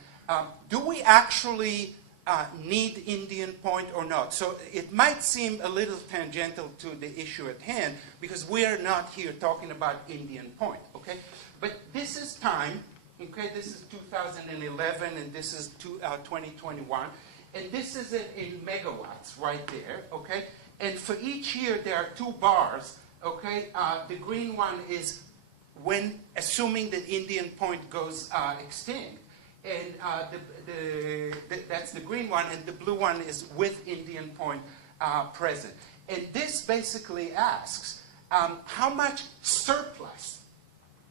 do we actually need Indian Point or not? So it might seem a little tangential to the issue at hand, because we are not here talking about Indian Point, okay? But this is time, okay? This is 2011, and this is 2021, and this is in megawatts right there, okay? And for each year, there are two bars, okay? The green one is when, assuming that Indian Point goes extinct. And that's the green one, and the blue one is with Indian Point present. And this basically asks, how much surplus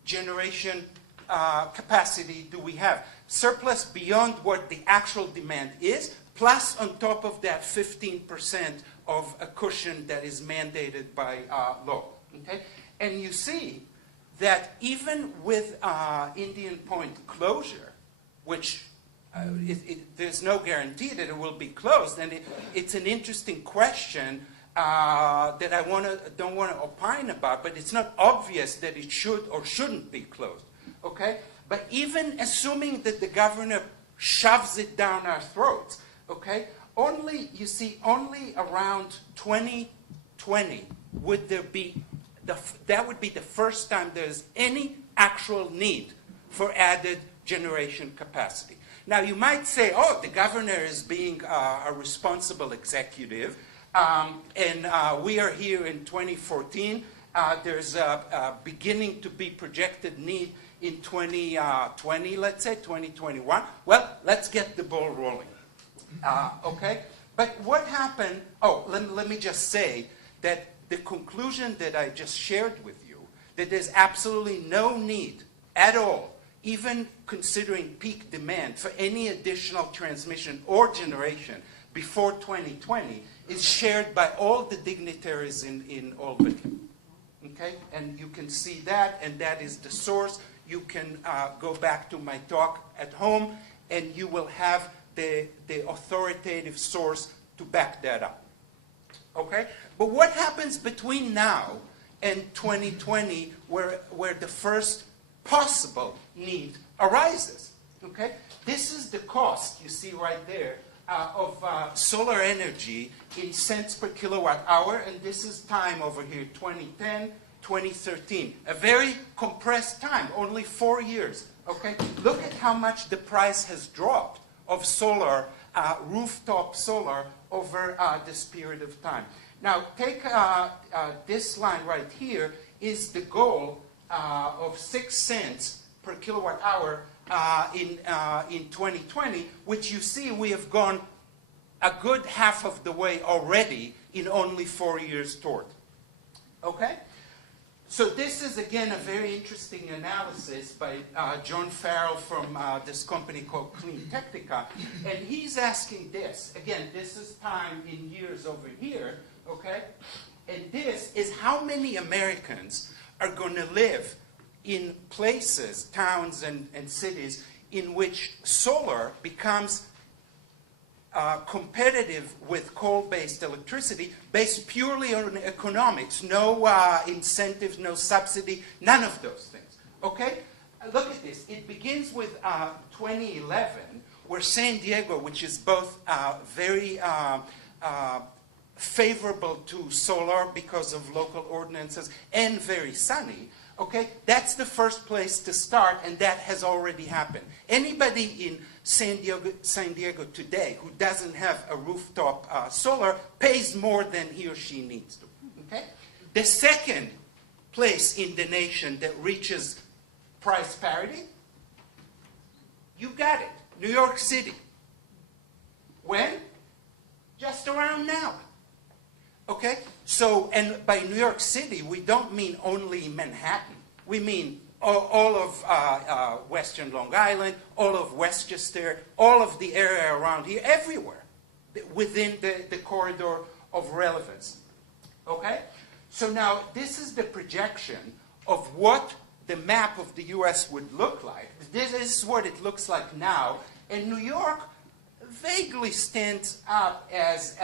generation capacity do we have? Surplus beyond what the actual demand is, plus on top of that 15% of a cushion that is mandated by law. Okay? And you see that even with Indian Point closure, which there's no guarantee that it will be closed, and it's an interesting question that I don't want to opine about, but it's not obvious that it should or shouldn't be closed, okay? But even assuming that the governor shoves it down our throats, okay, only around 2020 would there be, that would be the first time there's any actual need for added generation capacity. Now, you might say, oh, the governor is being a responsible executive, and we are here in 2014. There's a beginning to be projected need in 2020, let's say, 2021. Well, let's get the ball rolling. Okay? But what happened, oh, let me just say that the conclusion that I just shared with you, that there's absolutely no need at all, even considering peak demand, for any additional transmission or generation before 2020, is shared by all the dignitaries in Albany. Okay? And you can see that, and that is the source. You can go back to my talk at home, and you will have the authoritative source to back that up. Okay? But what happens between now and 2020 where the first possible need arises? Okay? This is the cost, you see right there, of solar energy in cents per kilowatt hour, and this is time over here, 2010, 2013. A very compressed time, only 4 years. Okay? Look at how much the price has dropped of solar, rooftop solar, over this period of time. Now, take this line right here is the goal of 6 cents per kilowatt hour in 2020, which you see we have gone a good half of the way already in only 4 years toward. Okay? So this is, again, a very interesting analysis by John Farrell from this company called Clean Technica. And he's asking this. Again, this is time in years over here. Okay? And this is how many Americans are going to live in places, towns, and cities in which solar becomes competitive with coal-based electricity, based purely on economics, no incentives, no subsidy, none of those things. Okay? Look at this. It begins with 2011, where San Diego, which is both very favorable to solar because of local ordinances and very sunny, okay, that's the first place to start, and that has already happened. Anybody in San Diego today who doesn't have a rooftop solar pays more than he or she needs to. Okay? The second place in the nation that reaches price parity, you got it, New York City. When? Just around now. Okay? So, and by New York City, we don't mean only Manhattan. We mean all of Western Long Island, all of Westchester, all of the area around here, everywhere within the corridor of relevance. Okay? So now, this is the projection of what the map of the U.S. would look like. This is what it looks like now. And New York vaguely stands up as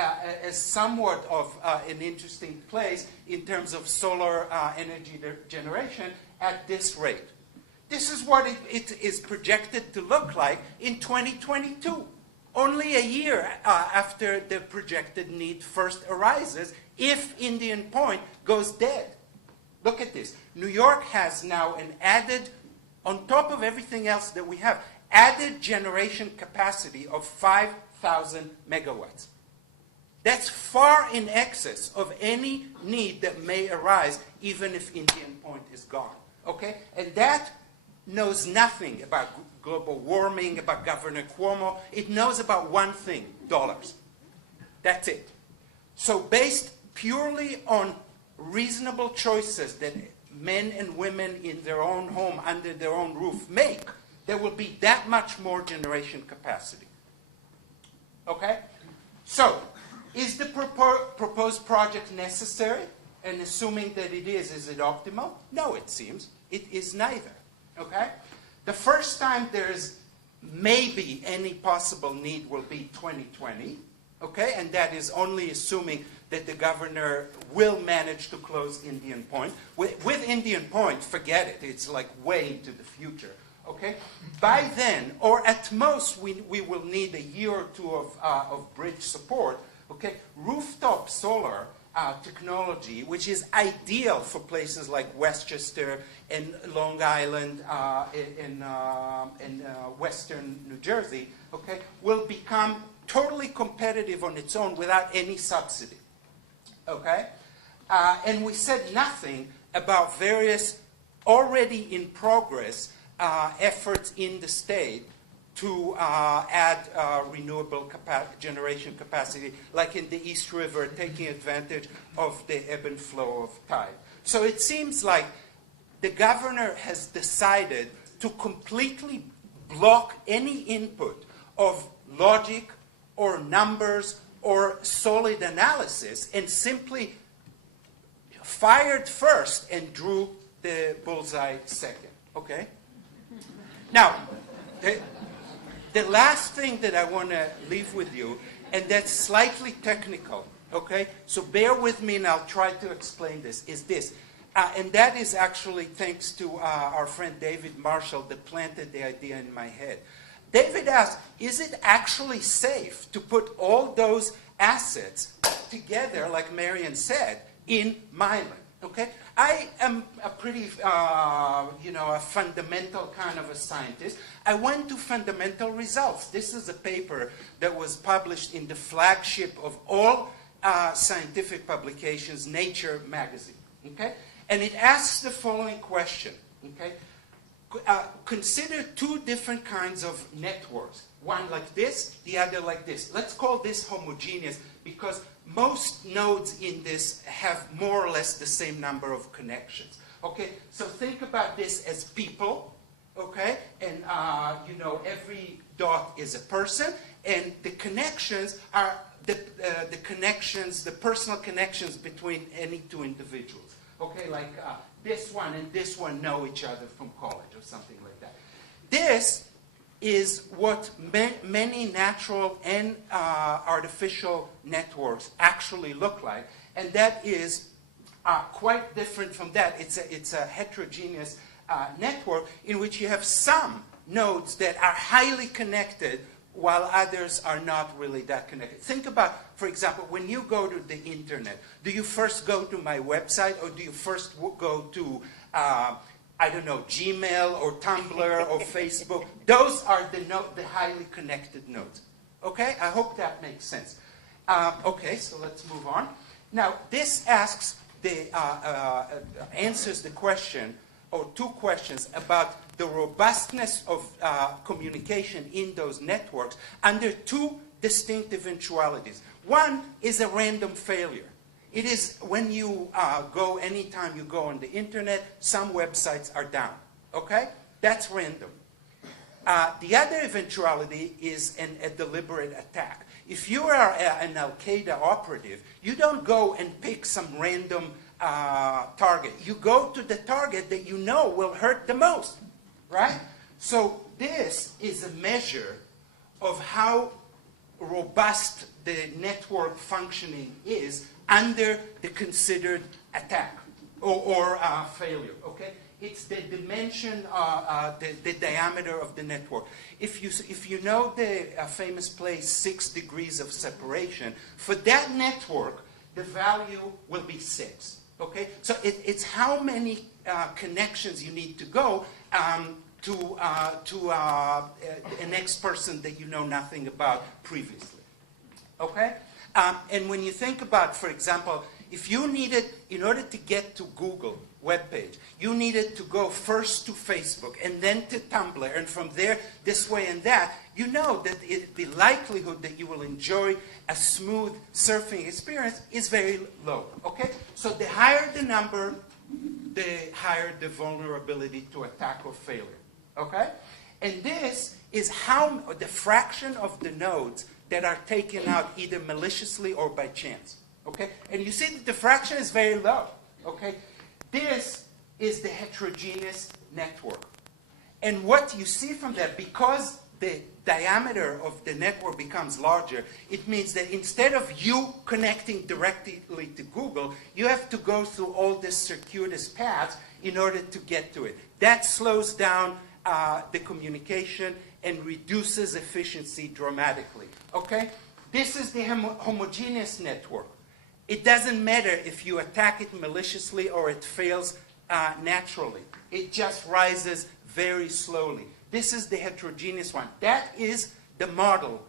somewhat of an interesting place in terms of solar energy generation at this rate. This is what it is projected to look like in 2022, only a year after the projected need first arises, if Indian Point goes dead. Look at this. New York has now an added, on top of everything else that we have, added generation capacity of 5,000 megawatts. That's far in excess of any need that may arise, even if Indian Point is gone. Okay? And that knows nothing about global warming, about Governor Cuomo. It knows about one thing, dollars. That's it. So based purely on reasonable choices that men and women in their own home, under their own roof make, there will be that much more generation capacity. Okay? So, is the proposed project necessary? And assuming that it is it optimal? No, it seems. It is neither. Okay? The first time there is maybe any possible need will be 2020. Okay? And that is only assuming that the governor will manage to close Indian Point. With Indian Point, forget it. It's like way into the future. Okay? By then, or at most, we will need a year or two of bridge support. Okay? Rooftop solar technology, which is ideal for places like Westchester and Long Island and Western New Jersey, okay, will become totally competitive on its own without any subsidy. Okay? And we said nothing about various already in progress efforts in the state to add renewable generation capacity, like in the East River, taking advantage of the ebb and flow of tide. So it seems like the governor has decided to completely block any input of logic or numbers or solid analysis, and simply fired first and drew the bullseye second. Okay? Now, the last thing that I want to leave with you, and that's slightly technical, okay? So bear with me and I'll try to explain this, is this. And that is actually thanks to our friend David Marshall that planted the idea in my head. David asked, is it actually safe to put all those assets together, like Marian said, in Milan? Okay? I am a pretty, a fundamental kind of a scientist. I went to fundamental results. This is a paper that was published in the flagship of all scientific publications, Nature magazine. Okay? And it asks the following question. Okay? Consider two different kinds of networks. One like this, the other like this. Let's call this homogeneous because most nodes in this have more or less the same number of connections. Okay, so think about this as people, okay? And, every dot is a person, and the connections are the personal connections between any two individuals. Okay, like this one and this one know each other from college or something like that. This is what many natural and artificial networks actually look like, and that is quite different from that. It's a heterogeneous network in which you have some nodes that are highly connected while others are not really that connected. Think about, for example, when you go to the internet, do you first go to my website or do you first go to Gmail or Tumblr or Facebook? Those are the highly connected nodes. Okay? I hope that makes sense. Okay, so let's move on. Now, this asks answers the question, or two questions, about the robustness of communication in those networks under two distinct eventualities. One is a random failure. It is when you anytime you go on the internet, some websites are down. Okay? That's random. The other eventuality is a deliberate attack. If you are an Al-Qaeda operative, you don't go and pick some random target. You go to the target that you know will hurt the most, right? So this is a measure of how robust the network functioning is under the considered attack or failure, okay? It's the dimension, the diameter of the network. If you know the famous place 6 degrees of separation, for that network, the value will be 6. Okay, so it's how many connections you need to go to a next person that you know nothing about previously. Okay, and when you think about, for example, if you needed, in order to get to Google webpage, you needed to go first to Facebook and then to Tumblr, and from there, this way and that, you know that the likelihood that you will enjoy a smooth surfing experience is very low, okay? So the higher the number, the higher the vulnerability to attack or failure, okay? And this is how the fraction of the nodes that are taken out either maliciously or by chance, okay? And you see that the fraction is very low, okay? This is the heterogeneous network. And what you see from that, because the diameter of the network becomes larger, it means that instead of you connecting directly to Google, you have to go through all these circuitous paths in order to get to it. That slows down the communication and reduces efficiency dramatically. Okay? This is the homogeneous network. It doesn't matter if you attack it maliciously or it fails naturally. It just rises very slowly. This is the heterogeneous one. That is the model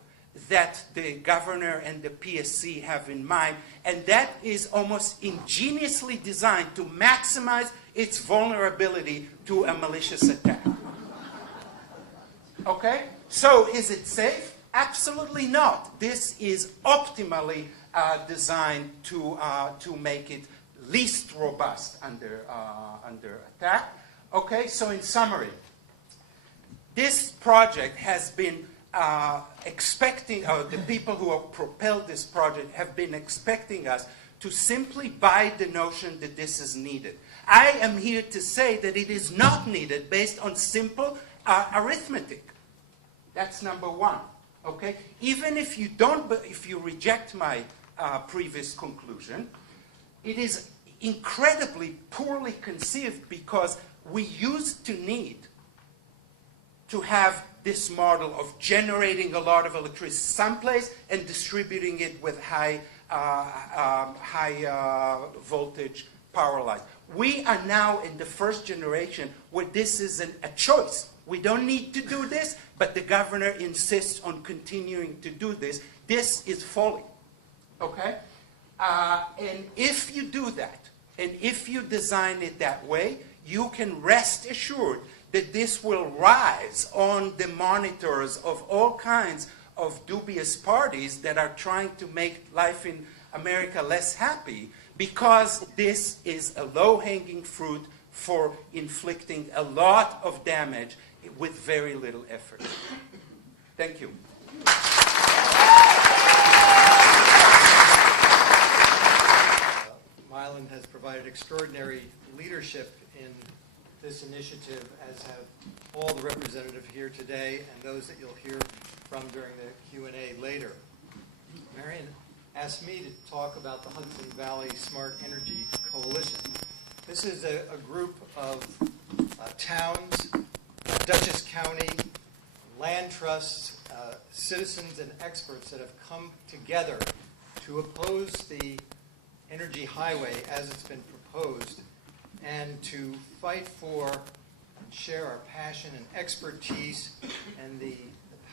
that the governor and the PSC have in mind, and that is almost ingeniously designed to maximize its vulnerability to a malicious attack. Okay? So is it safe? Absolutely not. This is optimally designed to make it least robust under attack. Okay, so in summary, this project has been expecting, the people who have propelled this project have been expecting us to simply buy the notion that this is needed. I am here to say that it is not needed based on simple arithmetic. That's number one. Okay? Even if you don't, if you reject my previous conclusion, it is incredibly poorly conceived because we used to need to have this model of generating a lot of electricity someplace and distributing it with high voltage power lines. We are now in the first generation where this is a choice. We don't need to do this, but the governor insists on continuing to do this. This is folly. Okay? And if you do that, and if you design it that way, you can rest assured that this will rise on the monitors of all kinds of dubious parties that are trying to make life in America less happy, because this is a low-hanging fruit for inflicting a lot of damage with very little effort. Thank you. Milan has provided extraordinary leadership in this initiative, as have all the representatives here today and those that you'll hear from during the Q&A later. Marion asked me to talk about the Hudson Valley Smart Energy Coalition. This is a group of towns, Dutchess County, land trusts, citizens and experts that have come together to oppose the energy highway as it's been proposed, and to fight for and share our passion and expertise and the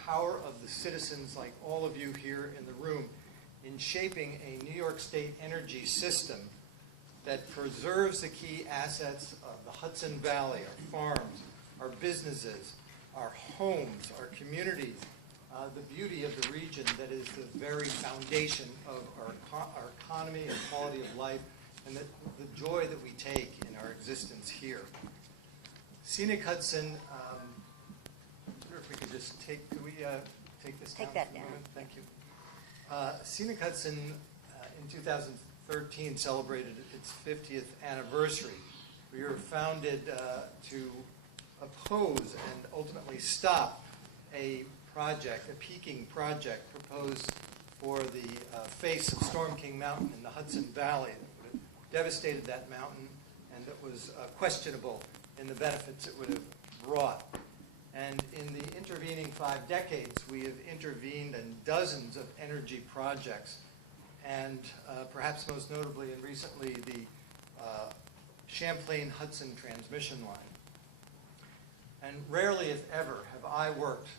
power of the citizens like all of you here in the room in shaping a New York State energy system that preserves the key assets of the Hudson Valley, our farms, our businesses, our homes, our communities, the beauty of the region that is the very foundation of our economy, our quality of life, and the joy that we take in our existence here. Scenic Hudson, I wonder if we could just take, could we take this down? Take that for a down. moment? Thank you. Scenic Hudson in 2013 celebrated its 50th anniversary. We were founded to oppose and ultimately stop a project, a peaking project proposed for the face of Storm King Mountain in the Hudson Valley that would have devastated that mountain and that was questionable in the benefits it would have brought. And in the intervening 5 decades, we have intervened in dozens of energy projects, and perhaps most notably and recently the Champlain Hudson transmission line. And rarely, if ever, have I worked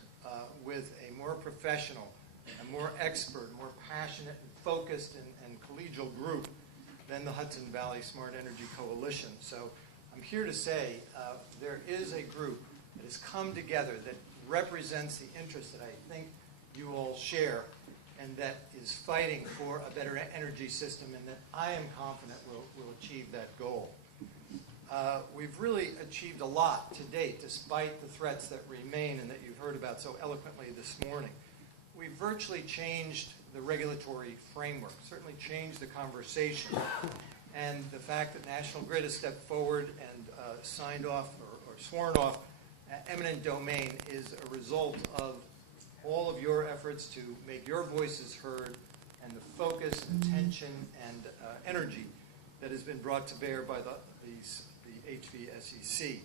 with a more professional, a more expert, more passionate and focused and collegial group than the Hudson Valley Smart Energy Coalition. So I'm here to say there is a group that has come together that represents the interests that I think you all share, and that is fighting for a better energy system, and that I am confident will achieve that goal. We've really achieved a lot to date, despite the threats that remain and that you've heard about so eloquently this morning. We've virtually changed the regulatory framework, certainly changed the conversation, and the fact that National Grid has stepped forward and signed off or sworn off eminent domain is a result of all of your efforts to make your voices heard, and the focus, attention, and energy that has been brought to bear by the HVSEC.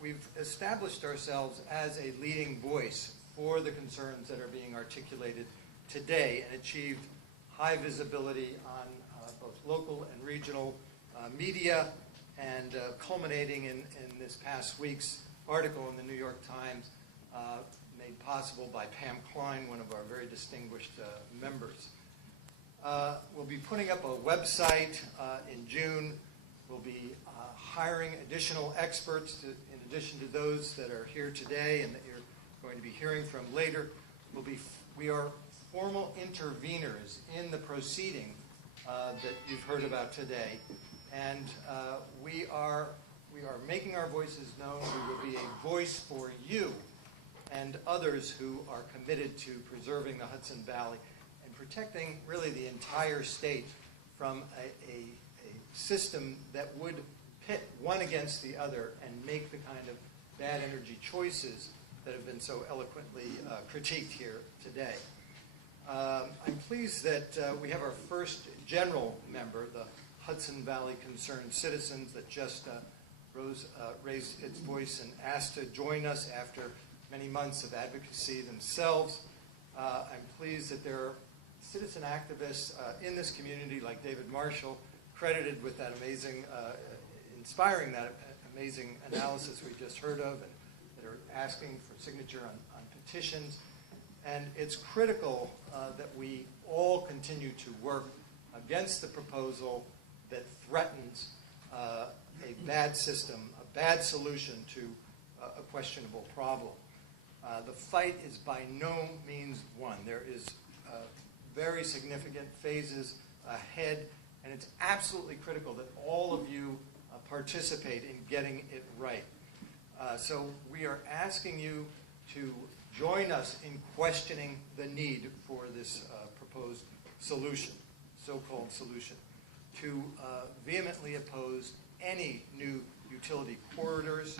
We've established ourselves as a leading voice for the concerns that are being articulated today, and achieved high visibility on both local and regional media, and culminating in this past week's article in the New York Times, made possible by Pam Klein, one of our very distinguished members. We'll be putting up a website in June. We'll be hiring additional experts in addition to those that are here today and that you're going to be hearing from later, we are formal interveners in the proceeding that you've heard about today, and we are making our voices known. We will be a voice for you and others who are committed to preserving the Hudson Valley and protecting really the entire state from a system that would pit one against the other and make the kind of bad energy choices that have been so eloquently critiqued here today. I'm pleased that we have our first general member, the Hudson Valley Concerned Citizens, that just raised its voice and asked to join us after many months of advocacy themselves. I'm pleased that there are citizen activists in this community like David Marshall, credited with that amazing, inspiring that amazing analysis we just heard of, and that are asking for signature on petitions. And it's critical that we all continue to work against the proposal that threatens a bad system, a bad solution to a questionable problem. The fight is by no means won. There is very significant phases ahead, and it's absolutely critical that all of you participate in getting it right. So we are asking you to join us in questioning the need for this proposed solution, so-called solution, to vehemently oppose any new utility corridors.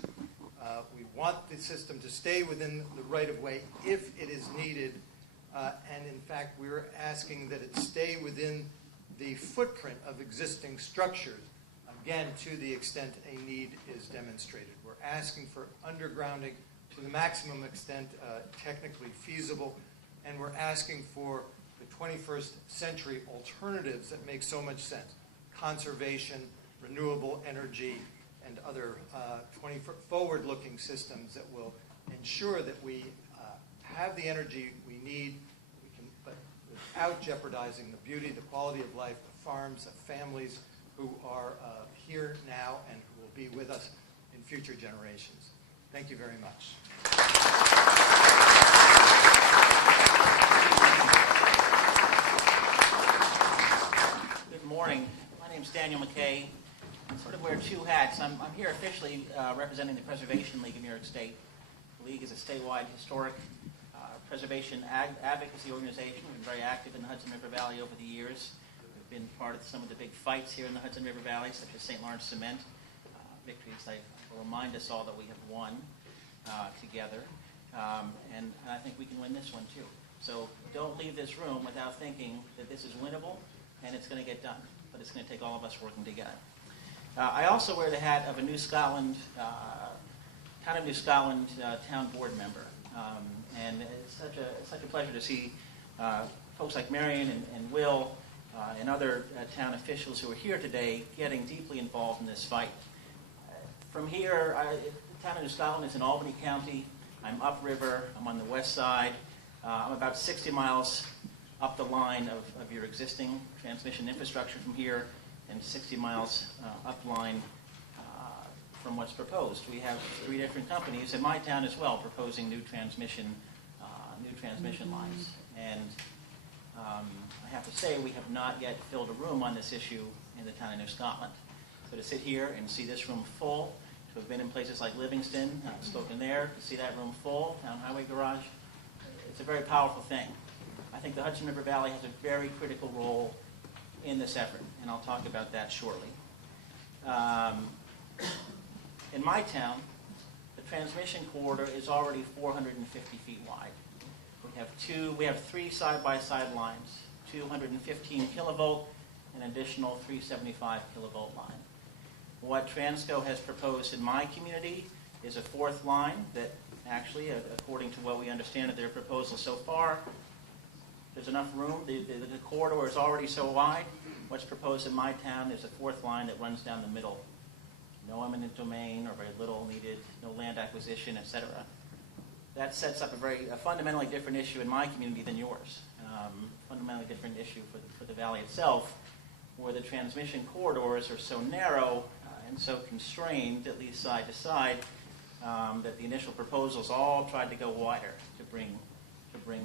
We want the system to stay within the right-of-way if it is needed, and in fact we're asking that it stay within the footprint of existing structures, again to the extent a need is demonstrated. We're asking for undergrounding to the maximum extent technically feasible, and we're asking for the 21st century alternatives that make so much sense: conservation, renewable energy, and other forward-looking systems that will ensure that we have the energy we need, but without jeopardizing the beauty, the quality of life, the farms, the families who are here now and who will be with us in future generations. Thank you very much. Good morning. My name's Daniel McKay. I sort of wear two hats. I'm here officially representing the Preservation League of New York State. The League is a statewide historic preservation advocacy organization. We've been very active in the Hudson River Valley over the years. We've been part of some of the big fights here in the Hudson River Valley, such as St. Lawrence Cement, victories I will remind us all that we have won together. And I think we can win this one too. So don't leave this room without thinking that this is winnable and it's going to get done. But it's going to take all of us working together. I also wear the hat of a New Scotland, Town of New Scotland town board member. And it's such a pleasure to see folks like Marion and Will and other town officials who are here today getting deeply involved in this fight. From here, the Town of New Scotland is in Albany County. I'm upriver. I'm on the west side. I'm about 60 miles up the line of your existing transmission infrastructure from here, and 60 miles upline from what's proposed. We have 3 different companies in my town as well proposing new transmission lines. And I have to say we have not yet filled a room on this issue in the town of New Scotland. So to sit here and see this room full, to have been in places like Livingston, spoken there, to see that room full, Town Highway Garage, it's a very powerful thing. I think the Hudson River Valley has a very critical role in this effort, and I'll talk about that shortly. In my town, the transmission corridor is already 450 feet wide. We have 3 side-by-side lines, 215 kilovolt, an additional 375 kilovolt line. What Transco has proposed in my community is a 4th line that actually, according to what we understand of their proposal so far, there's enough room. The corridor is already so wide. What's proposed in my town is a 4th line that runs down the middle. No eminent domain or very little needed, no land acquisition, etc. That sets up a fundamentally different issue in my community than yours. Fundamentally different issue for the valley itself, where the transmission corridors are so narrow and so constrained, at least side to side, that the initial proposals all tried to go wider to bring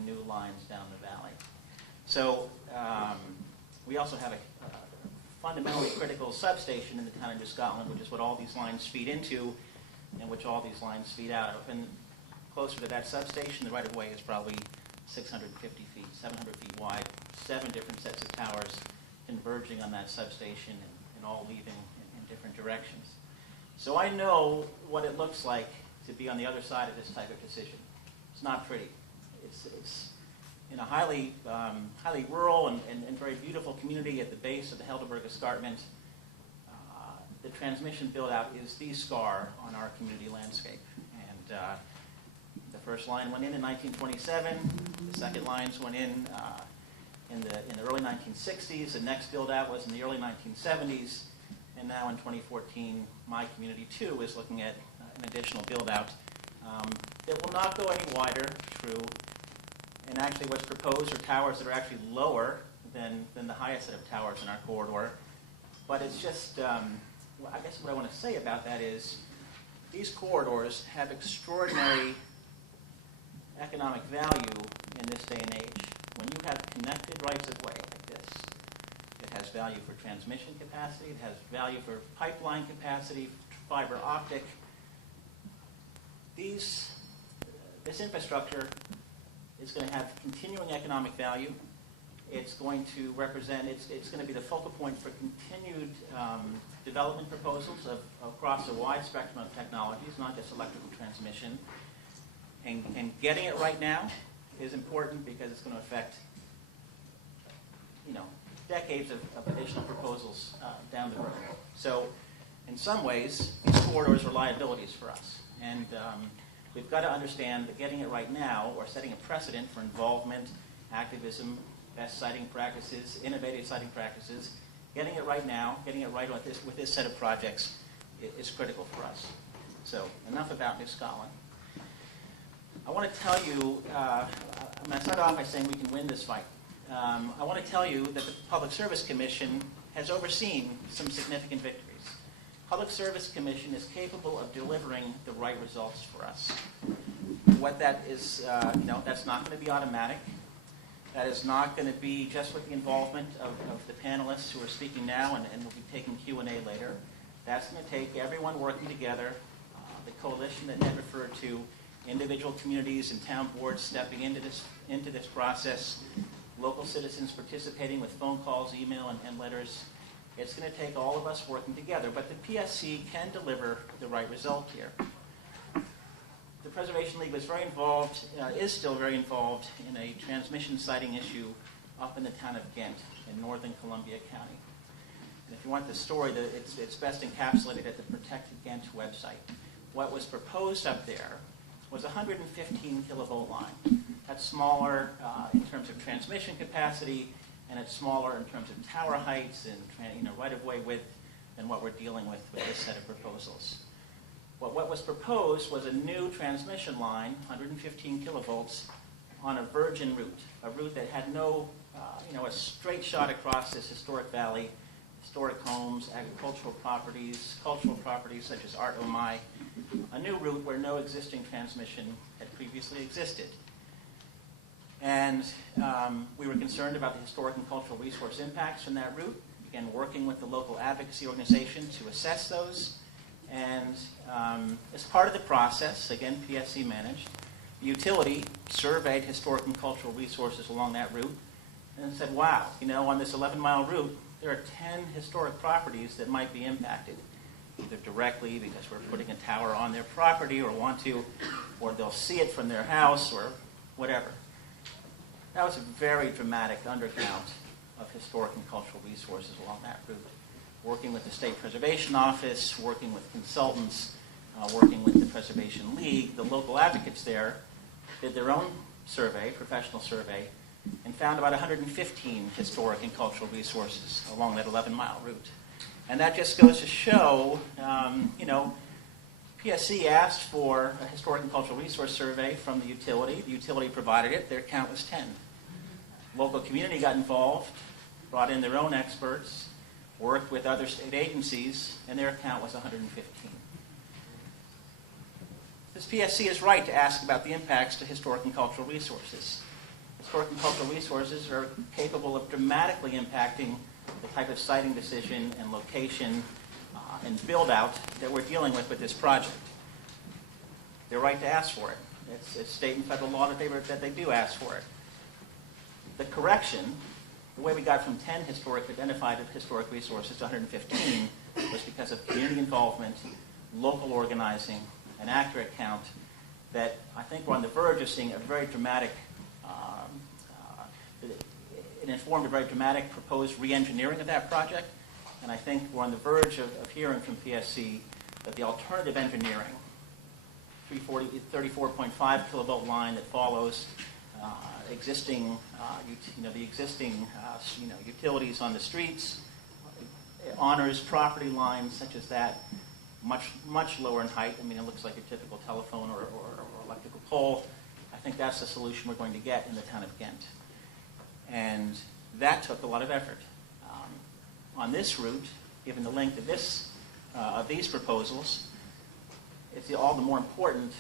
new lines down the valley. So we also have a fundamentally critical substation in the town of New Scotland, which is what all these lines feed into and which all these lines feed out of. And closer to that substation, the right-of-way is probably 650 feet, 700 feet wide, 7 different sets of towers converging on that substation and all leaving in different directions. So I know what it looks like to be on the other side of this type of decision. It's not pretty. It's in a highly rural and very beautiful community at the base of the Helderberg Escarpment. The transmission build-out is the scar on our community landscape. And the first line went in 1927. The second lines went in the early 1960s. The next build-out was in the early 1970s. And now in 2014, my community, too, is looking at an additional build-out. It will not go any wider, true. And actually what's proposed are towers that are actually lower than the highest set of towers in our corridor. But it's just, I guess what I want to say about that is these corridors have extraordinary economic value in this day and age. When you have connected rights-of-way like this, it has value for transmission capacity, it has value for pipeline capacity, fiber optic. This infrastructure is going to have continuing economic value. It's going to represent, it's going to be the focal point for continued development proposals across a wide spectrum of technologies, not just electrical transmission. And getting it right now is important because it's going to affect, decades of additional proposals down the road. So in some ways, these corridors are liabilities for us. And we've got to understand that getting it right now, or setting a precedent for involvement, activism, best siting practices, innovative siting practices, getting it right now, getting it right with this set of projects is critical for us. So enough about New Scotland. I want to tell you, I'm going to start off by saying we can win this fight. I want to tell you that the Public Service Commission has overseen some significant victories. Public Service Commission is capable of delivering the right results for us. What that is, that's not going to be automatic. That is not going to be just with the involvement of the panelists who are speaking now and will be taking Q&A later. That's going to take everyone working together, the coalition that Ned referred to, individual communities and town boards stepping into this process, local citizens participating with phone calls, email, and letters. It's going to take all of us working together, but the PSC can deliver the right result here. The Preservation League was very involved, is still very involved in a transmission siting issue up in the town of Ghent in northern Columbia County. And if you want the story, it's best encapsulated at the Protected Ghent website. What was proposed up there was a 115 kilovolt line. That's smaller in terms of transmission capacity, and it's smaller in terms of tower heights and right-of-way width than what we're dealing with this set of proposals. What was proposed was a new transmission line, 115 kilovolts, on a virgin route, a route that had no, a straight shot across this historic valley, historic homes, agricultural properties, cultural properties such as Art Omai, a new route where no existing transmission had previously existed. And we were concerned about the historic and cultural resource impacts from that route, began working with the local advocacy organization to assess those. And as part of the process, again, PSC managed, the utility surveyed historic and cultural resources along that route and said, wow, on this 11-mile route, there are 10 historic properties that might be impacted, either directly because we're putting a tower on their property or want to, or they'll see it from their house or whatever. That was a very dramatic undercount of historic and cultural resources along that route. Working with the State Preservation Office, working with consultants, working with the Preservation League, the local advocates there did their own survey, professional survey, and found about 115 historic and cultural resources along that 11-mile route. And that just goes to show, PSC asked for a historic and cultural resource survey from the utility. The utility provided it. Their count was 10. Local community got involved, brought in their own experts, worked with other state agencies, and their count was 115. this PSC is right to ask about the impacts to historic and cultural resources. Historic and cultural resources are capable of dramatically impacting the type of siting decision and location and build-out that we're dealing with this project. They're right to ask for it. It's state and federal law that they do ask for it. The correction, the way we got from 10 identified historic resources to 115 was because of community involvement, local organizing, an accurate count that I think we're on the verge of seeing a very dramatic, it informed a very dramatic proposed re-engineering of that project. And I think we're on the verge of hearing from PSC that the alternative engineering, 34.5 kilovolt line that follows existing, the existing, utilities on the streets, honors property lines such as that, much lower in height. I mean, it looks like a typical telephone or electrical pole. I think that's the solution we're going to get in the town of Ghent. And that took a lot of effort. On this route, given the length of these proposals, it's all the more important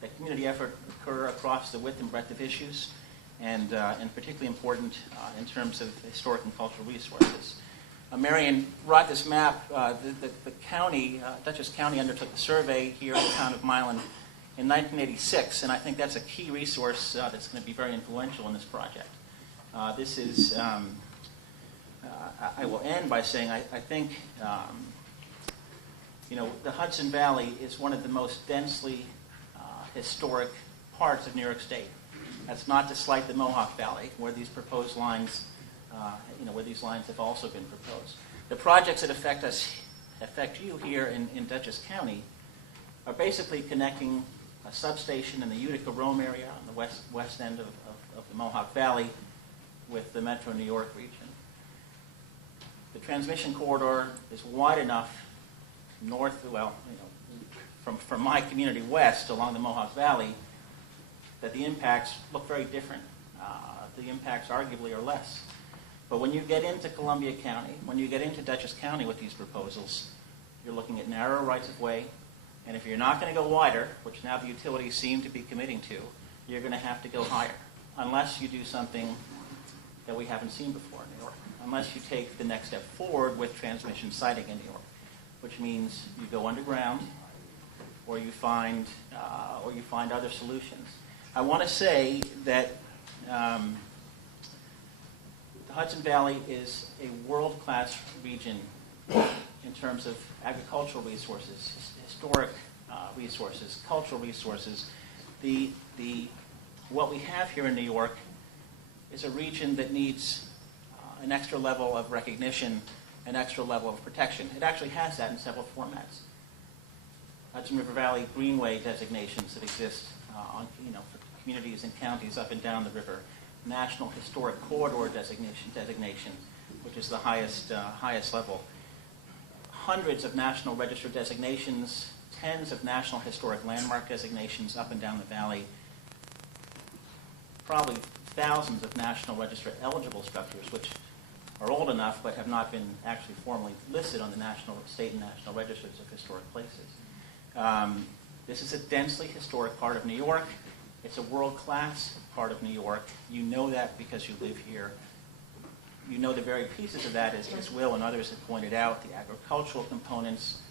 that community effort occur across the width and breadth of issues, and particularly important in terms of historic and cultural resources. Marion brought this map. The county, Dutchess County, undertook a survey here in the town of Milan in 1986, and I think that's a key resource that's going to be very influential in this project. This is, I will end by saying I think, the Hudson Valley is one of the most densely historic parts of New York State. That's not to slight the Mohawk Valley, where these proposed lines, where these lines have also been proposed. The projects that affect you here in Dutchess County are basically connecting a substation in the Utica-Rome area on the west end of the Mohawk Valley with the Metro New York region. The transmission corridor is wide enough from my community west along the Mohawk Valley that the impacts look very different. The impacts arguably are less. But when you get into Columbia County, when you get into Dutchess County with these proposals, you're looking at narrow rights-of-way, and if you're not going to go wider, which now the utilities seem to be committing to, you're going to have to go higher, unless you do something that we haven't seen before in New York, unless you take the next step forward with transmission siting in New York, which means you go underground or you find other solutions. I want to say that the Hudson Valley is a world-class region in terms of agricultural resources, historic resources, cultural resources. What we have here in New York is a region that needs an extra level of recognition, an extra level of protection. It actually has that in several formats. Hudson River Valley Greenway designations that exist for communities and counties up and down the river. National Historic Corridor designation, which is the highest level. Hundreds of National Register designations, tens of National Historic Landmark designations up and down the valley. Probably thousands of National Register eligible structures, which are old enough but have not been actually formally listed on the state and national registers of historic places. This is a densely historic part of New York. It's a world-class part of New York. You know that because you live here. You know the very pieces of that, as Will and others have pointed out, the agricultural components,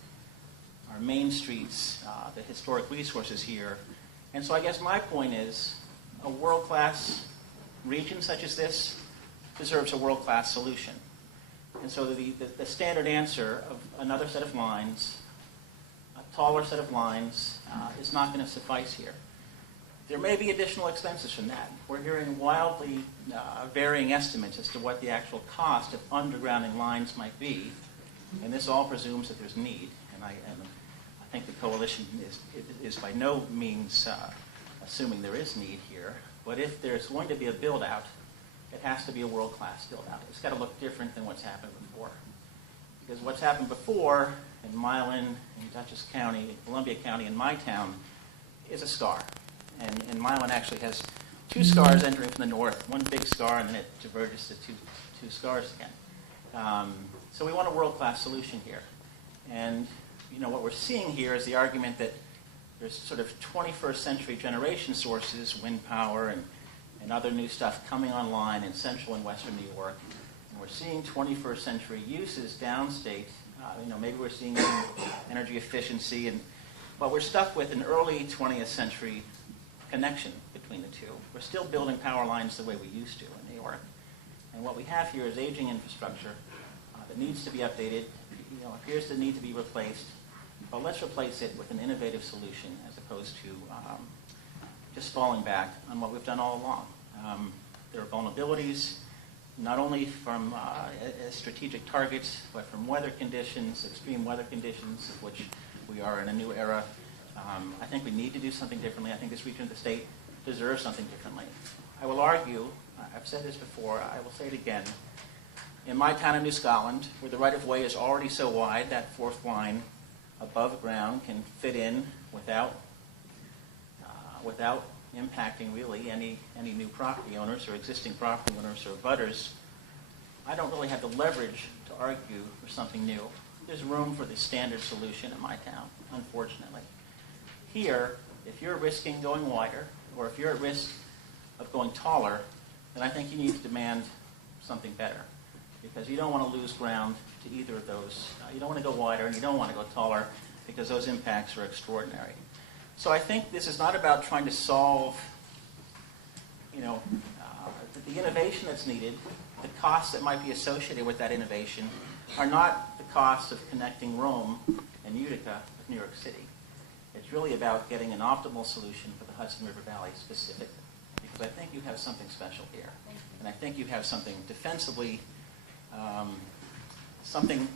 our main streets, the historic resources here. And so I guess my point is, a world-class region such as this deserves a world-class solution. And so the standard answer of another set of lines, a taller set of lines, is not going to suffice here. There may be additional expenses from that. We're hearing wildly varying estimates as to what the actual cost of undergrounding lines might be, and this all presumes that there's need. And I think the coalition is by no means assuming there is need here. But if there's going to be a build-out, it has to be a world-class build-out. It's got to look different than what's happened before. Because what's happened before in Milan, in Dutchess County, in Columbia County, in my town, is a scar. And Milan actually has two scars entering from the north, one big scar, and then it diverges to two scars again. So we want a world-class solution here. And, what we're seeing here is the argument that there's sort of 21st century generation sources, wind power and other new stuff coming online in central and western New York. And we're seeing 21st century uses downstate. Maybe we're seeing energy efficiency, but we're stuck with an early 20th century connection between the two. We're still building power lines the way we used to in New York. And what we have here is aging infrastructure that needs to be updated, appears to need to be replaced, but let's replace it with an innovative solution as opposed to just falling back on what we've done all along. There are vulnerabilities, not only from as strategic targets, but from weather conditions, extreme weather conditions, of which we are in a new era. I think we need to do something differently. I think this region of the state deserves something differently. I will argue, I've said this before, I will say it again, in my town of New Scotland, where the right-of-way is already so wide, that fourth line above ground can fit in without impacting really any new property owners or existing property owners or butters. I don't really have the leverage to argue for something new. There's room for the standard solution in my town, unfortunately. Here, if you're risking going wider, or if you're at risk of going taller, then I think you need to demand something better, because you don't want to lose ground to either of those. You don't want to go wider, and you don't want to go taller, because those impacts are extraordinary. So I think this is not about trying to solve, the innovation that's needed. The costs that might be associated with that innovation are not the costs of connecting Rome and Utica with New York City. It's really about getting an optimal solution for the Hudson River Valley specifically, because I think you have something special here. And I think you have something defensively, something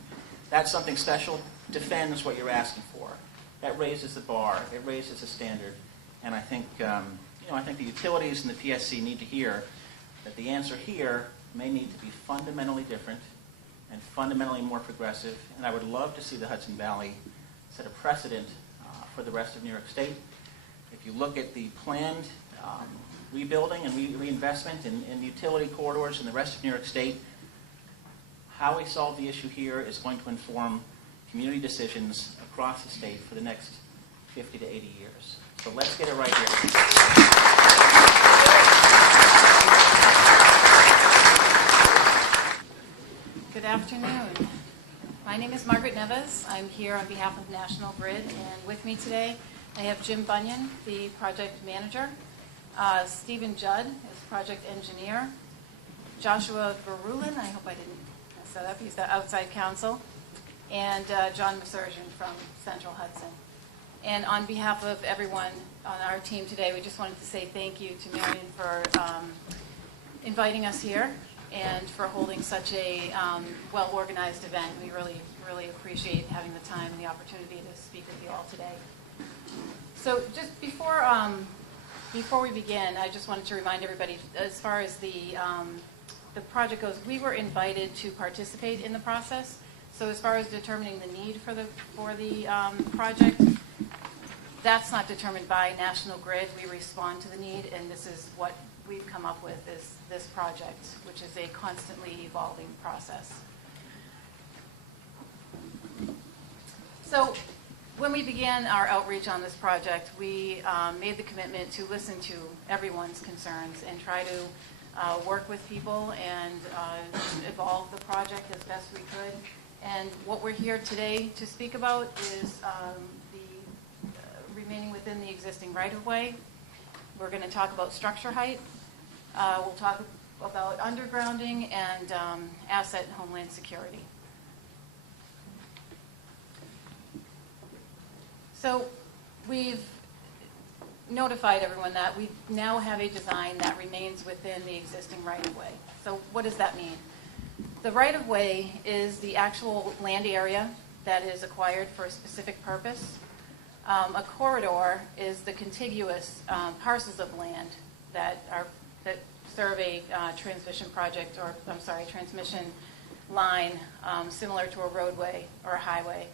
special defends what you're asking for. That raises the bar, it raises the standard, and I think, I think the utilities and the PSC need to hear that the answer here may need to be fundamentally different and fundamentally more progressive, and I would love to see the Hudson Valley set a precedent for the rest of New York State. If you look at the planned rebuilding and reinvestment in utility corridors in the rest of New York State, how we solve the issue here is going to inform community decisions across the state for the next 50 to 80 years. So let's get it right here. Good afternoon. My name is Margaret Neves. I'm here on behalf of National Grid, and with me today I have Jim Bunyan, the project manager, Stephen Judd is project engineer, Joshua Barulin, I hope I didn't mess that up, he's the outside counsel, and John Masurgeon from Central Hudson. And on behalf of everyone on our team today, we just wanted to say thank you to Marion for inviting us here and for holding such a well-organized event. We really appreciate having the time and the opportunity to speak with you all today. So just before we begin, I just wanted to remind everybody, as far as the project goes, we were invited to participate in the process. So as far as determining the need for the project, that's not determined by National Grid. We respond to the need, and this is what we've come up with, is this project, which is a constantly evolving process. So when we began our outreach on this project, we made the commitment to listen to everyone's concerns and try to work with people and evolve the project as best we could. And what we're here today to speak about is remaining within the existing right-of-way. We're going to talk about structure height. We'll talk about undergrounding and asset and homeland security. So we've notified everyone that we now have a design that remains within the existing right-of-way. So what does that mean? The right-of-way is the actual land area that is acquired for a specific purpose. A corridor is the contiguous parcels of land that serve a transmission project, or transmission line similar to a roadway or a highway.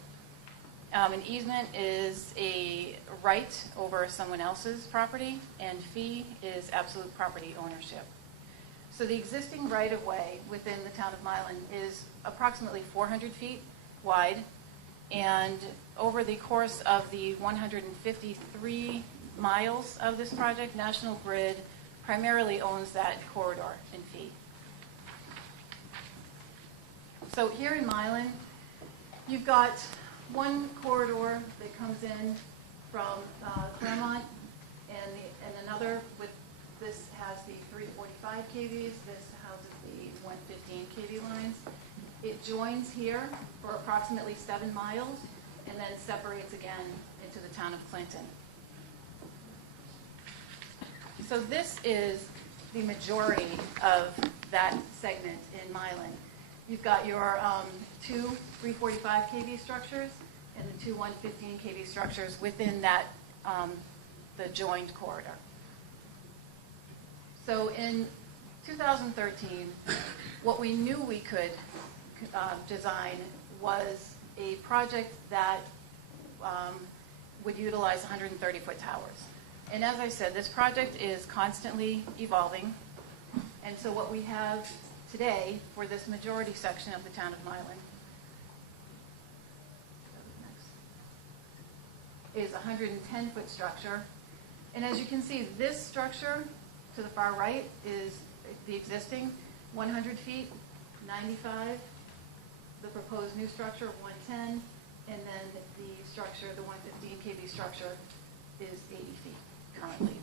An easement is a right over someone else's property, and fee is absolute property ownership. So the existing right-of-way within the town of Milan is approximately 400 feet wide, and over the course of the 153 miles of this project, National Grid primarily owns that corridor in fee. So here in Milan, you've got one corridor that comes in from Claremont, and another with, this has the 345 kVs, this houses the 115 kV lines. It joins here for approximately 7 miles and then separates again into the town of Clinton. So this is the majority of that segment in Milan. You've got your two 345 kV structures and the two 115 kV structures within that, the joined corridor. So in 2013, what we knew we could design was a project that would utilize 130-foot towers. And as I said, this project is constantly evolving. And so what we have today for this majority section of the town of Milan is a 110-foot structure. And as you can see, this structure to the far right is the existing 100 feet, 95, the proposed new structure of 110, and then the structure, the 115 kV structure, is 80 feet currently.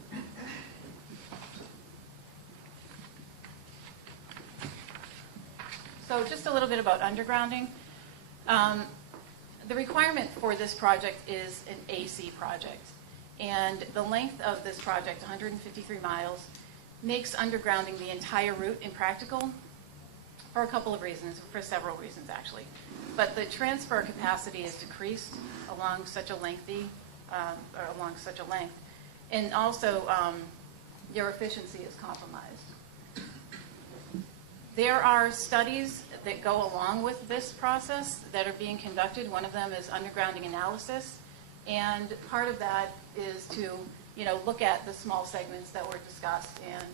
So just a little bit about undergrounding. The requirement for this project is an AC project. And the length of this project, 153 miles, makes undergrounding the entire route impractical for a couple of reasons, for several reasons actually. But the transfer capacity is decreased along such a lengthy, or along such a length. And also, your efficiency is compromised. There are studies that go along with this process that are being conducted. One of them is undergrounding analysis. And part of that is to, look at the small segments that were discussed and,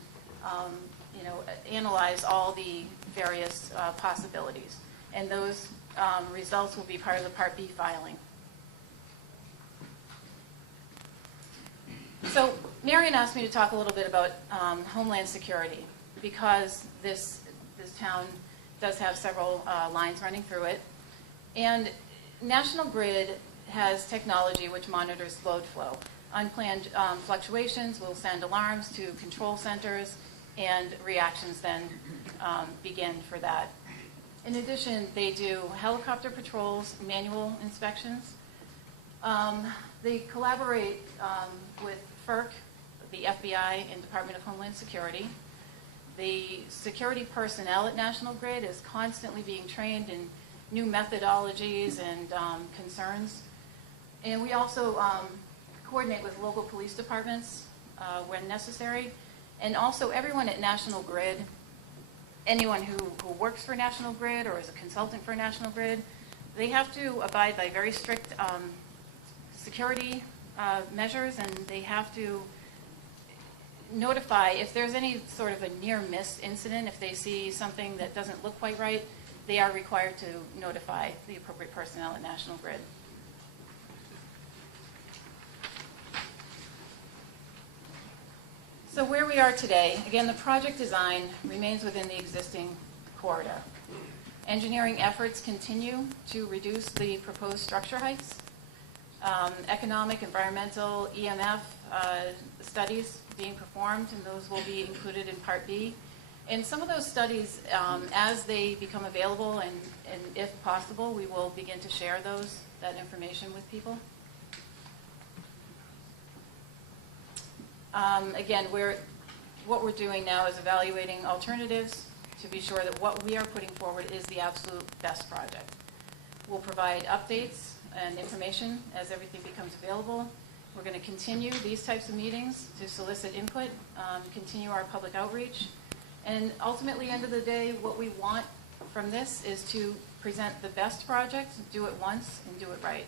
analyze all the various possibilities. And those results will be part of the Part B filing. So Marion asked me to talk a little bit about Homeland Security because this town does have several lines running through it. And National Grid has technology which monitors load flow. Unplanned fluctuations will send alarms to control centers, and reactions then begin for that. In addition, they do helicopter patrols, manual inspections. They collaborate with FERC, the FBI, and Department of Homeland Security. The security personnel at National Grid is constantly being trained in new methodologies and concerns. And we also coordinate with local police departments when necessary. And also everyone at National Grid, anyone who works for National Grid or is a consultant for National Grid, they have to abide by very strict security measures, and they have to notify if there's any sort of a near-miss incident. If they see something that doesn't look quite right, they are required to notify the appropriate personnel at National Grid. So where we are today, again, the project design remains within the existing corridor. Engineering efforts continue to reduce the proposed structure heights. Economic, environmental, EMF studies being performed, and those will be included in Part B. And some of those studies, as they become available and if possible, we will begin to share that information with people. Again, what we're doing now is evaluating alternatives to be sure that what we are putting forward is the absolute best project. We'll provide updates and information as everything becomes available. We're going to continue these types of meetings to solicit input, continue our public outreach, and ultimately, end of the day, what we want from this is to present the best project, do it once, and do it right.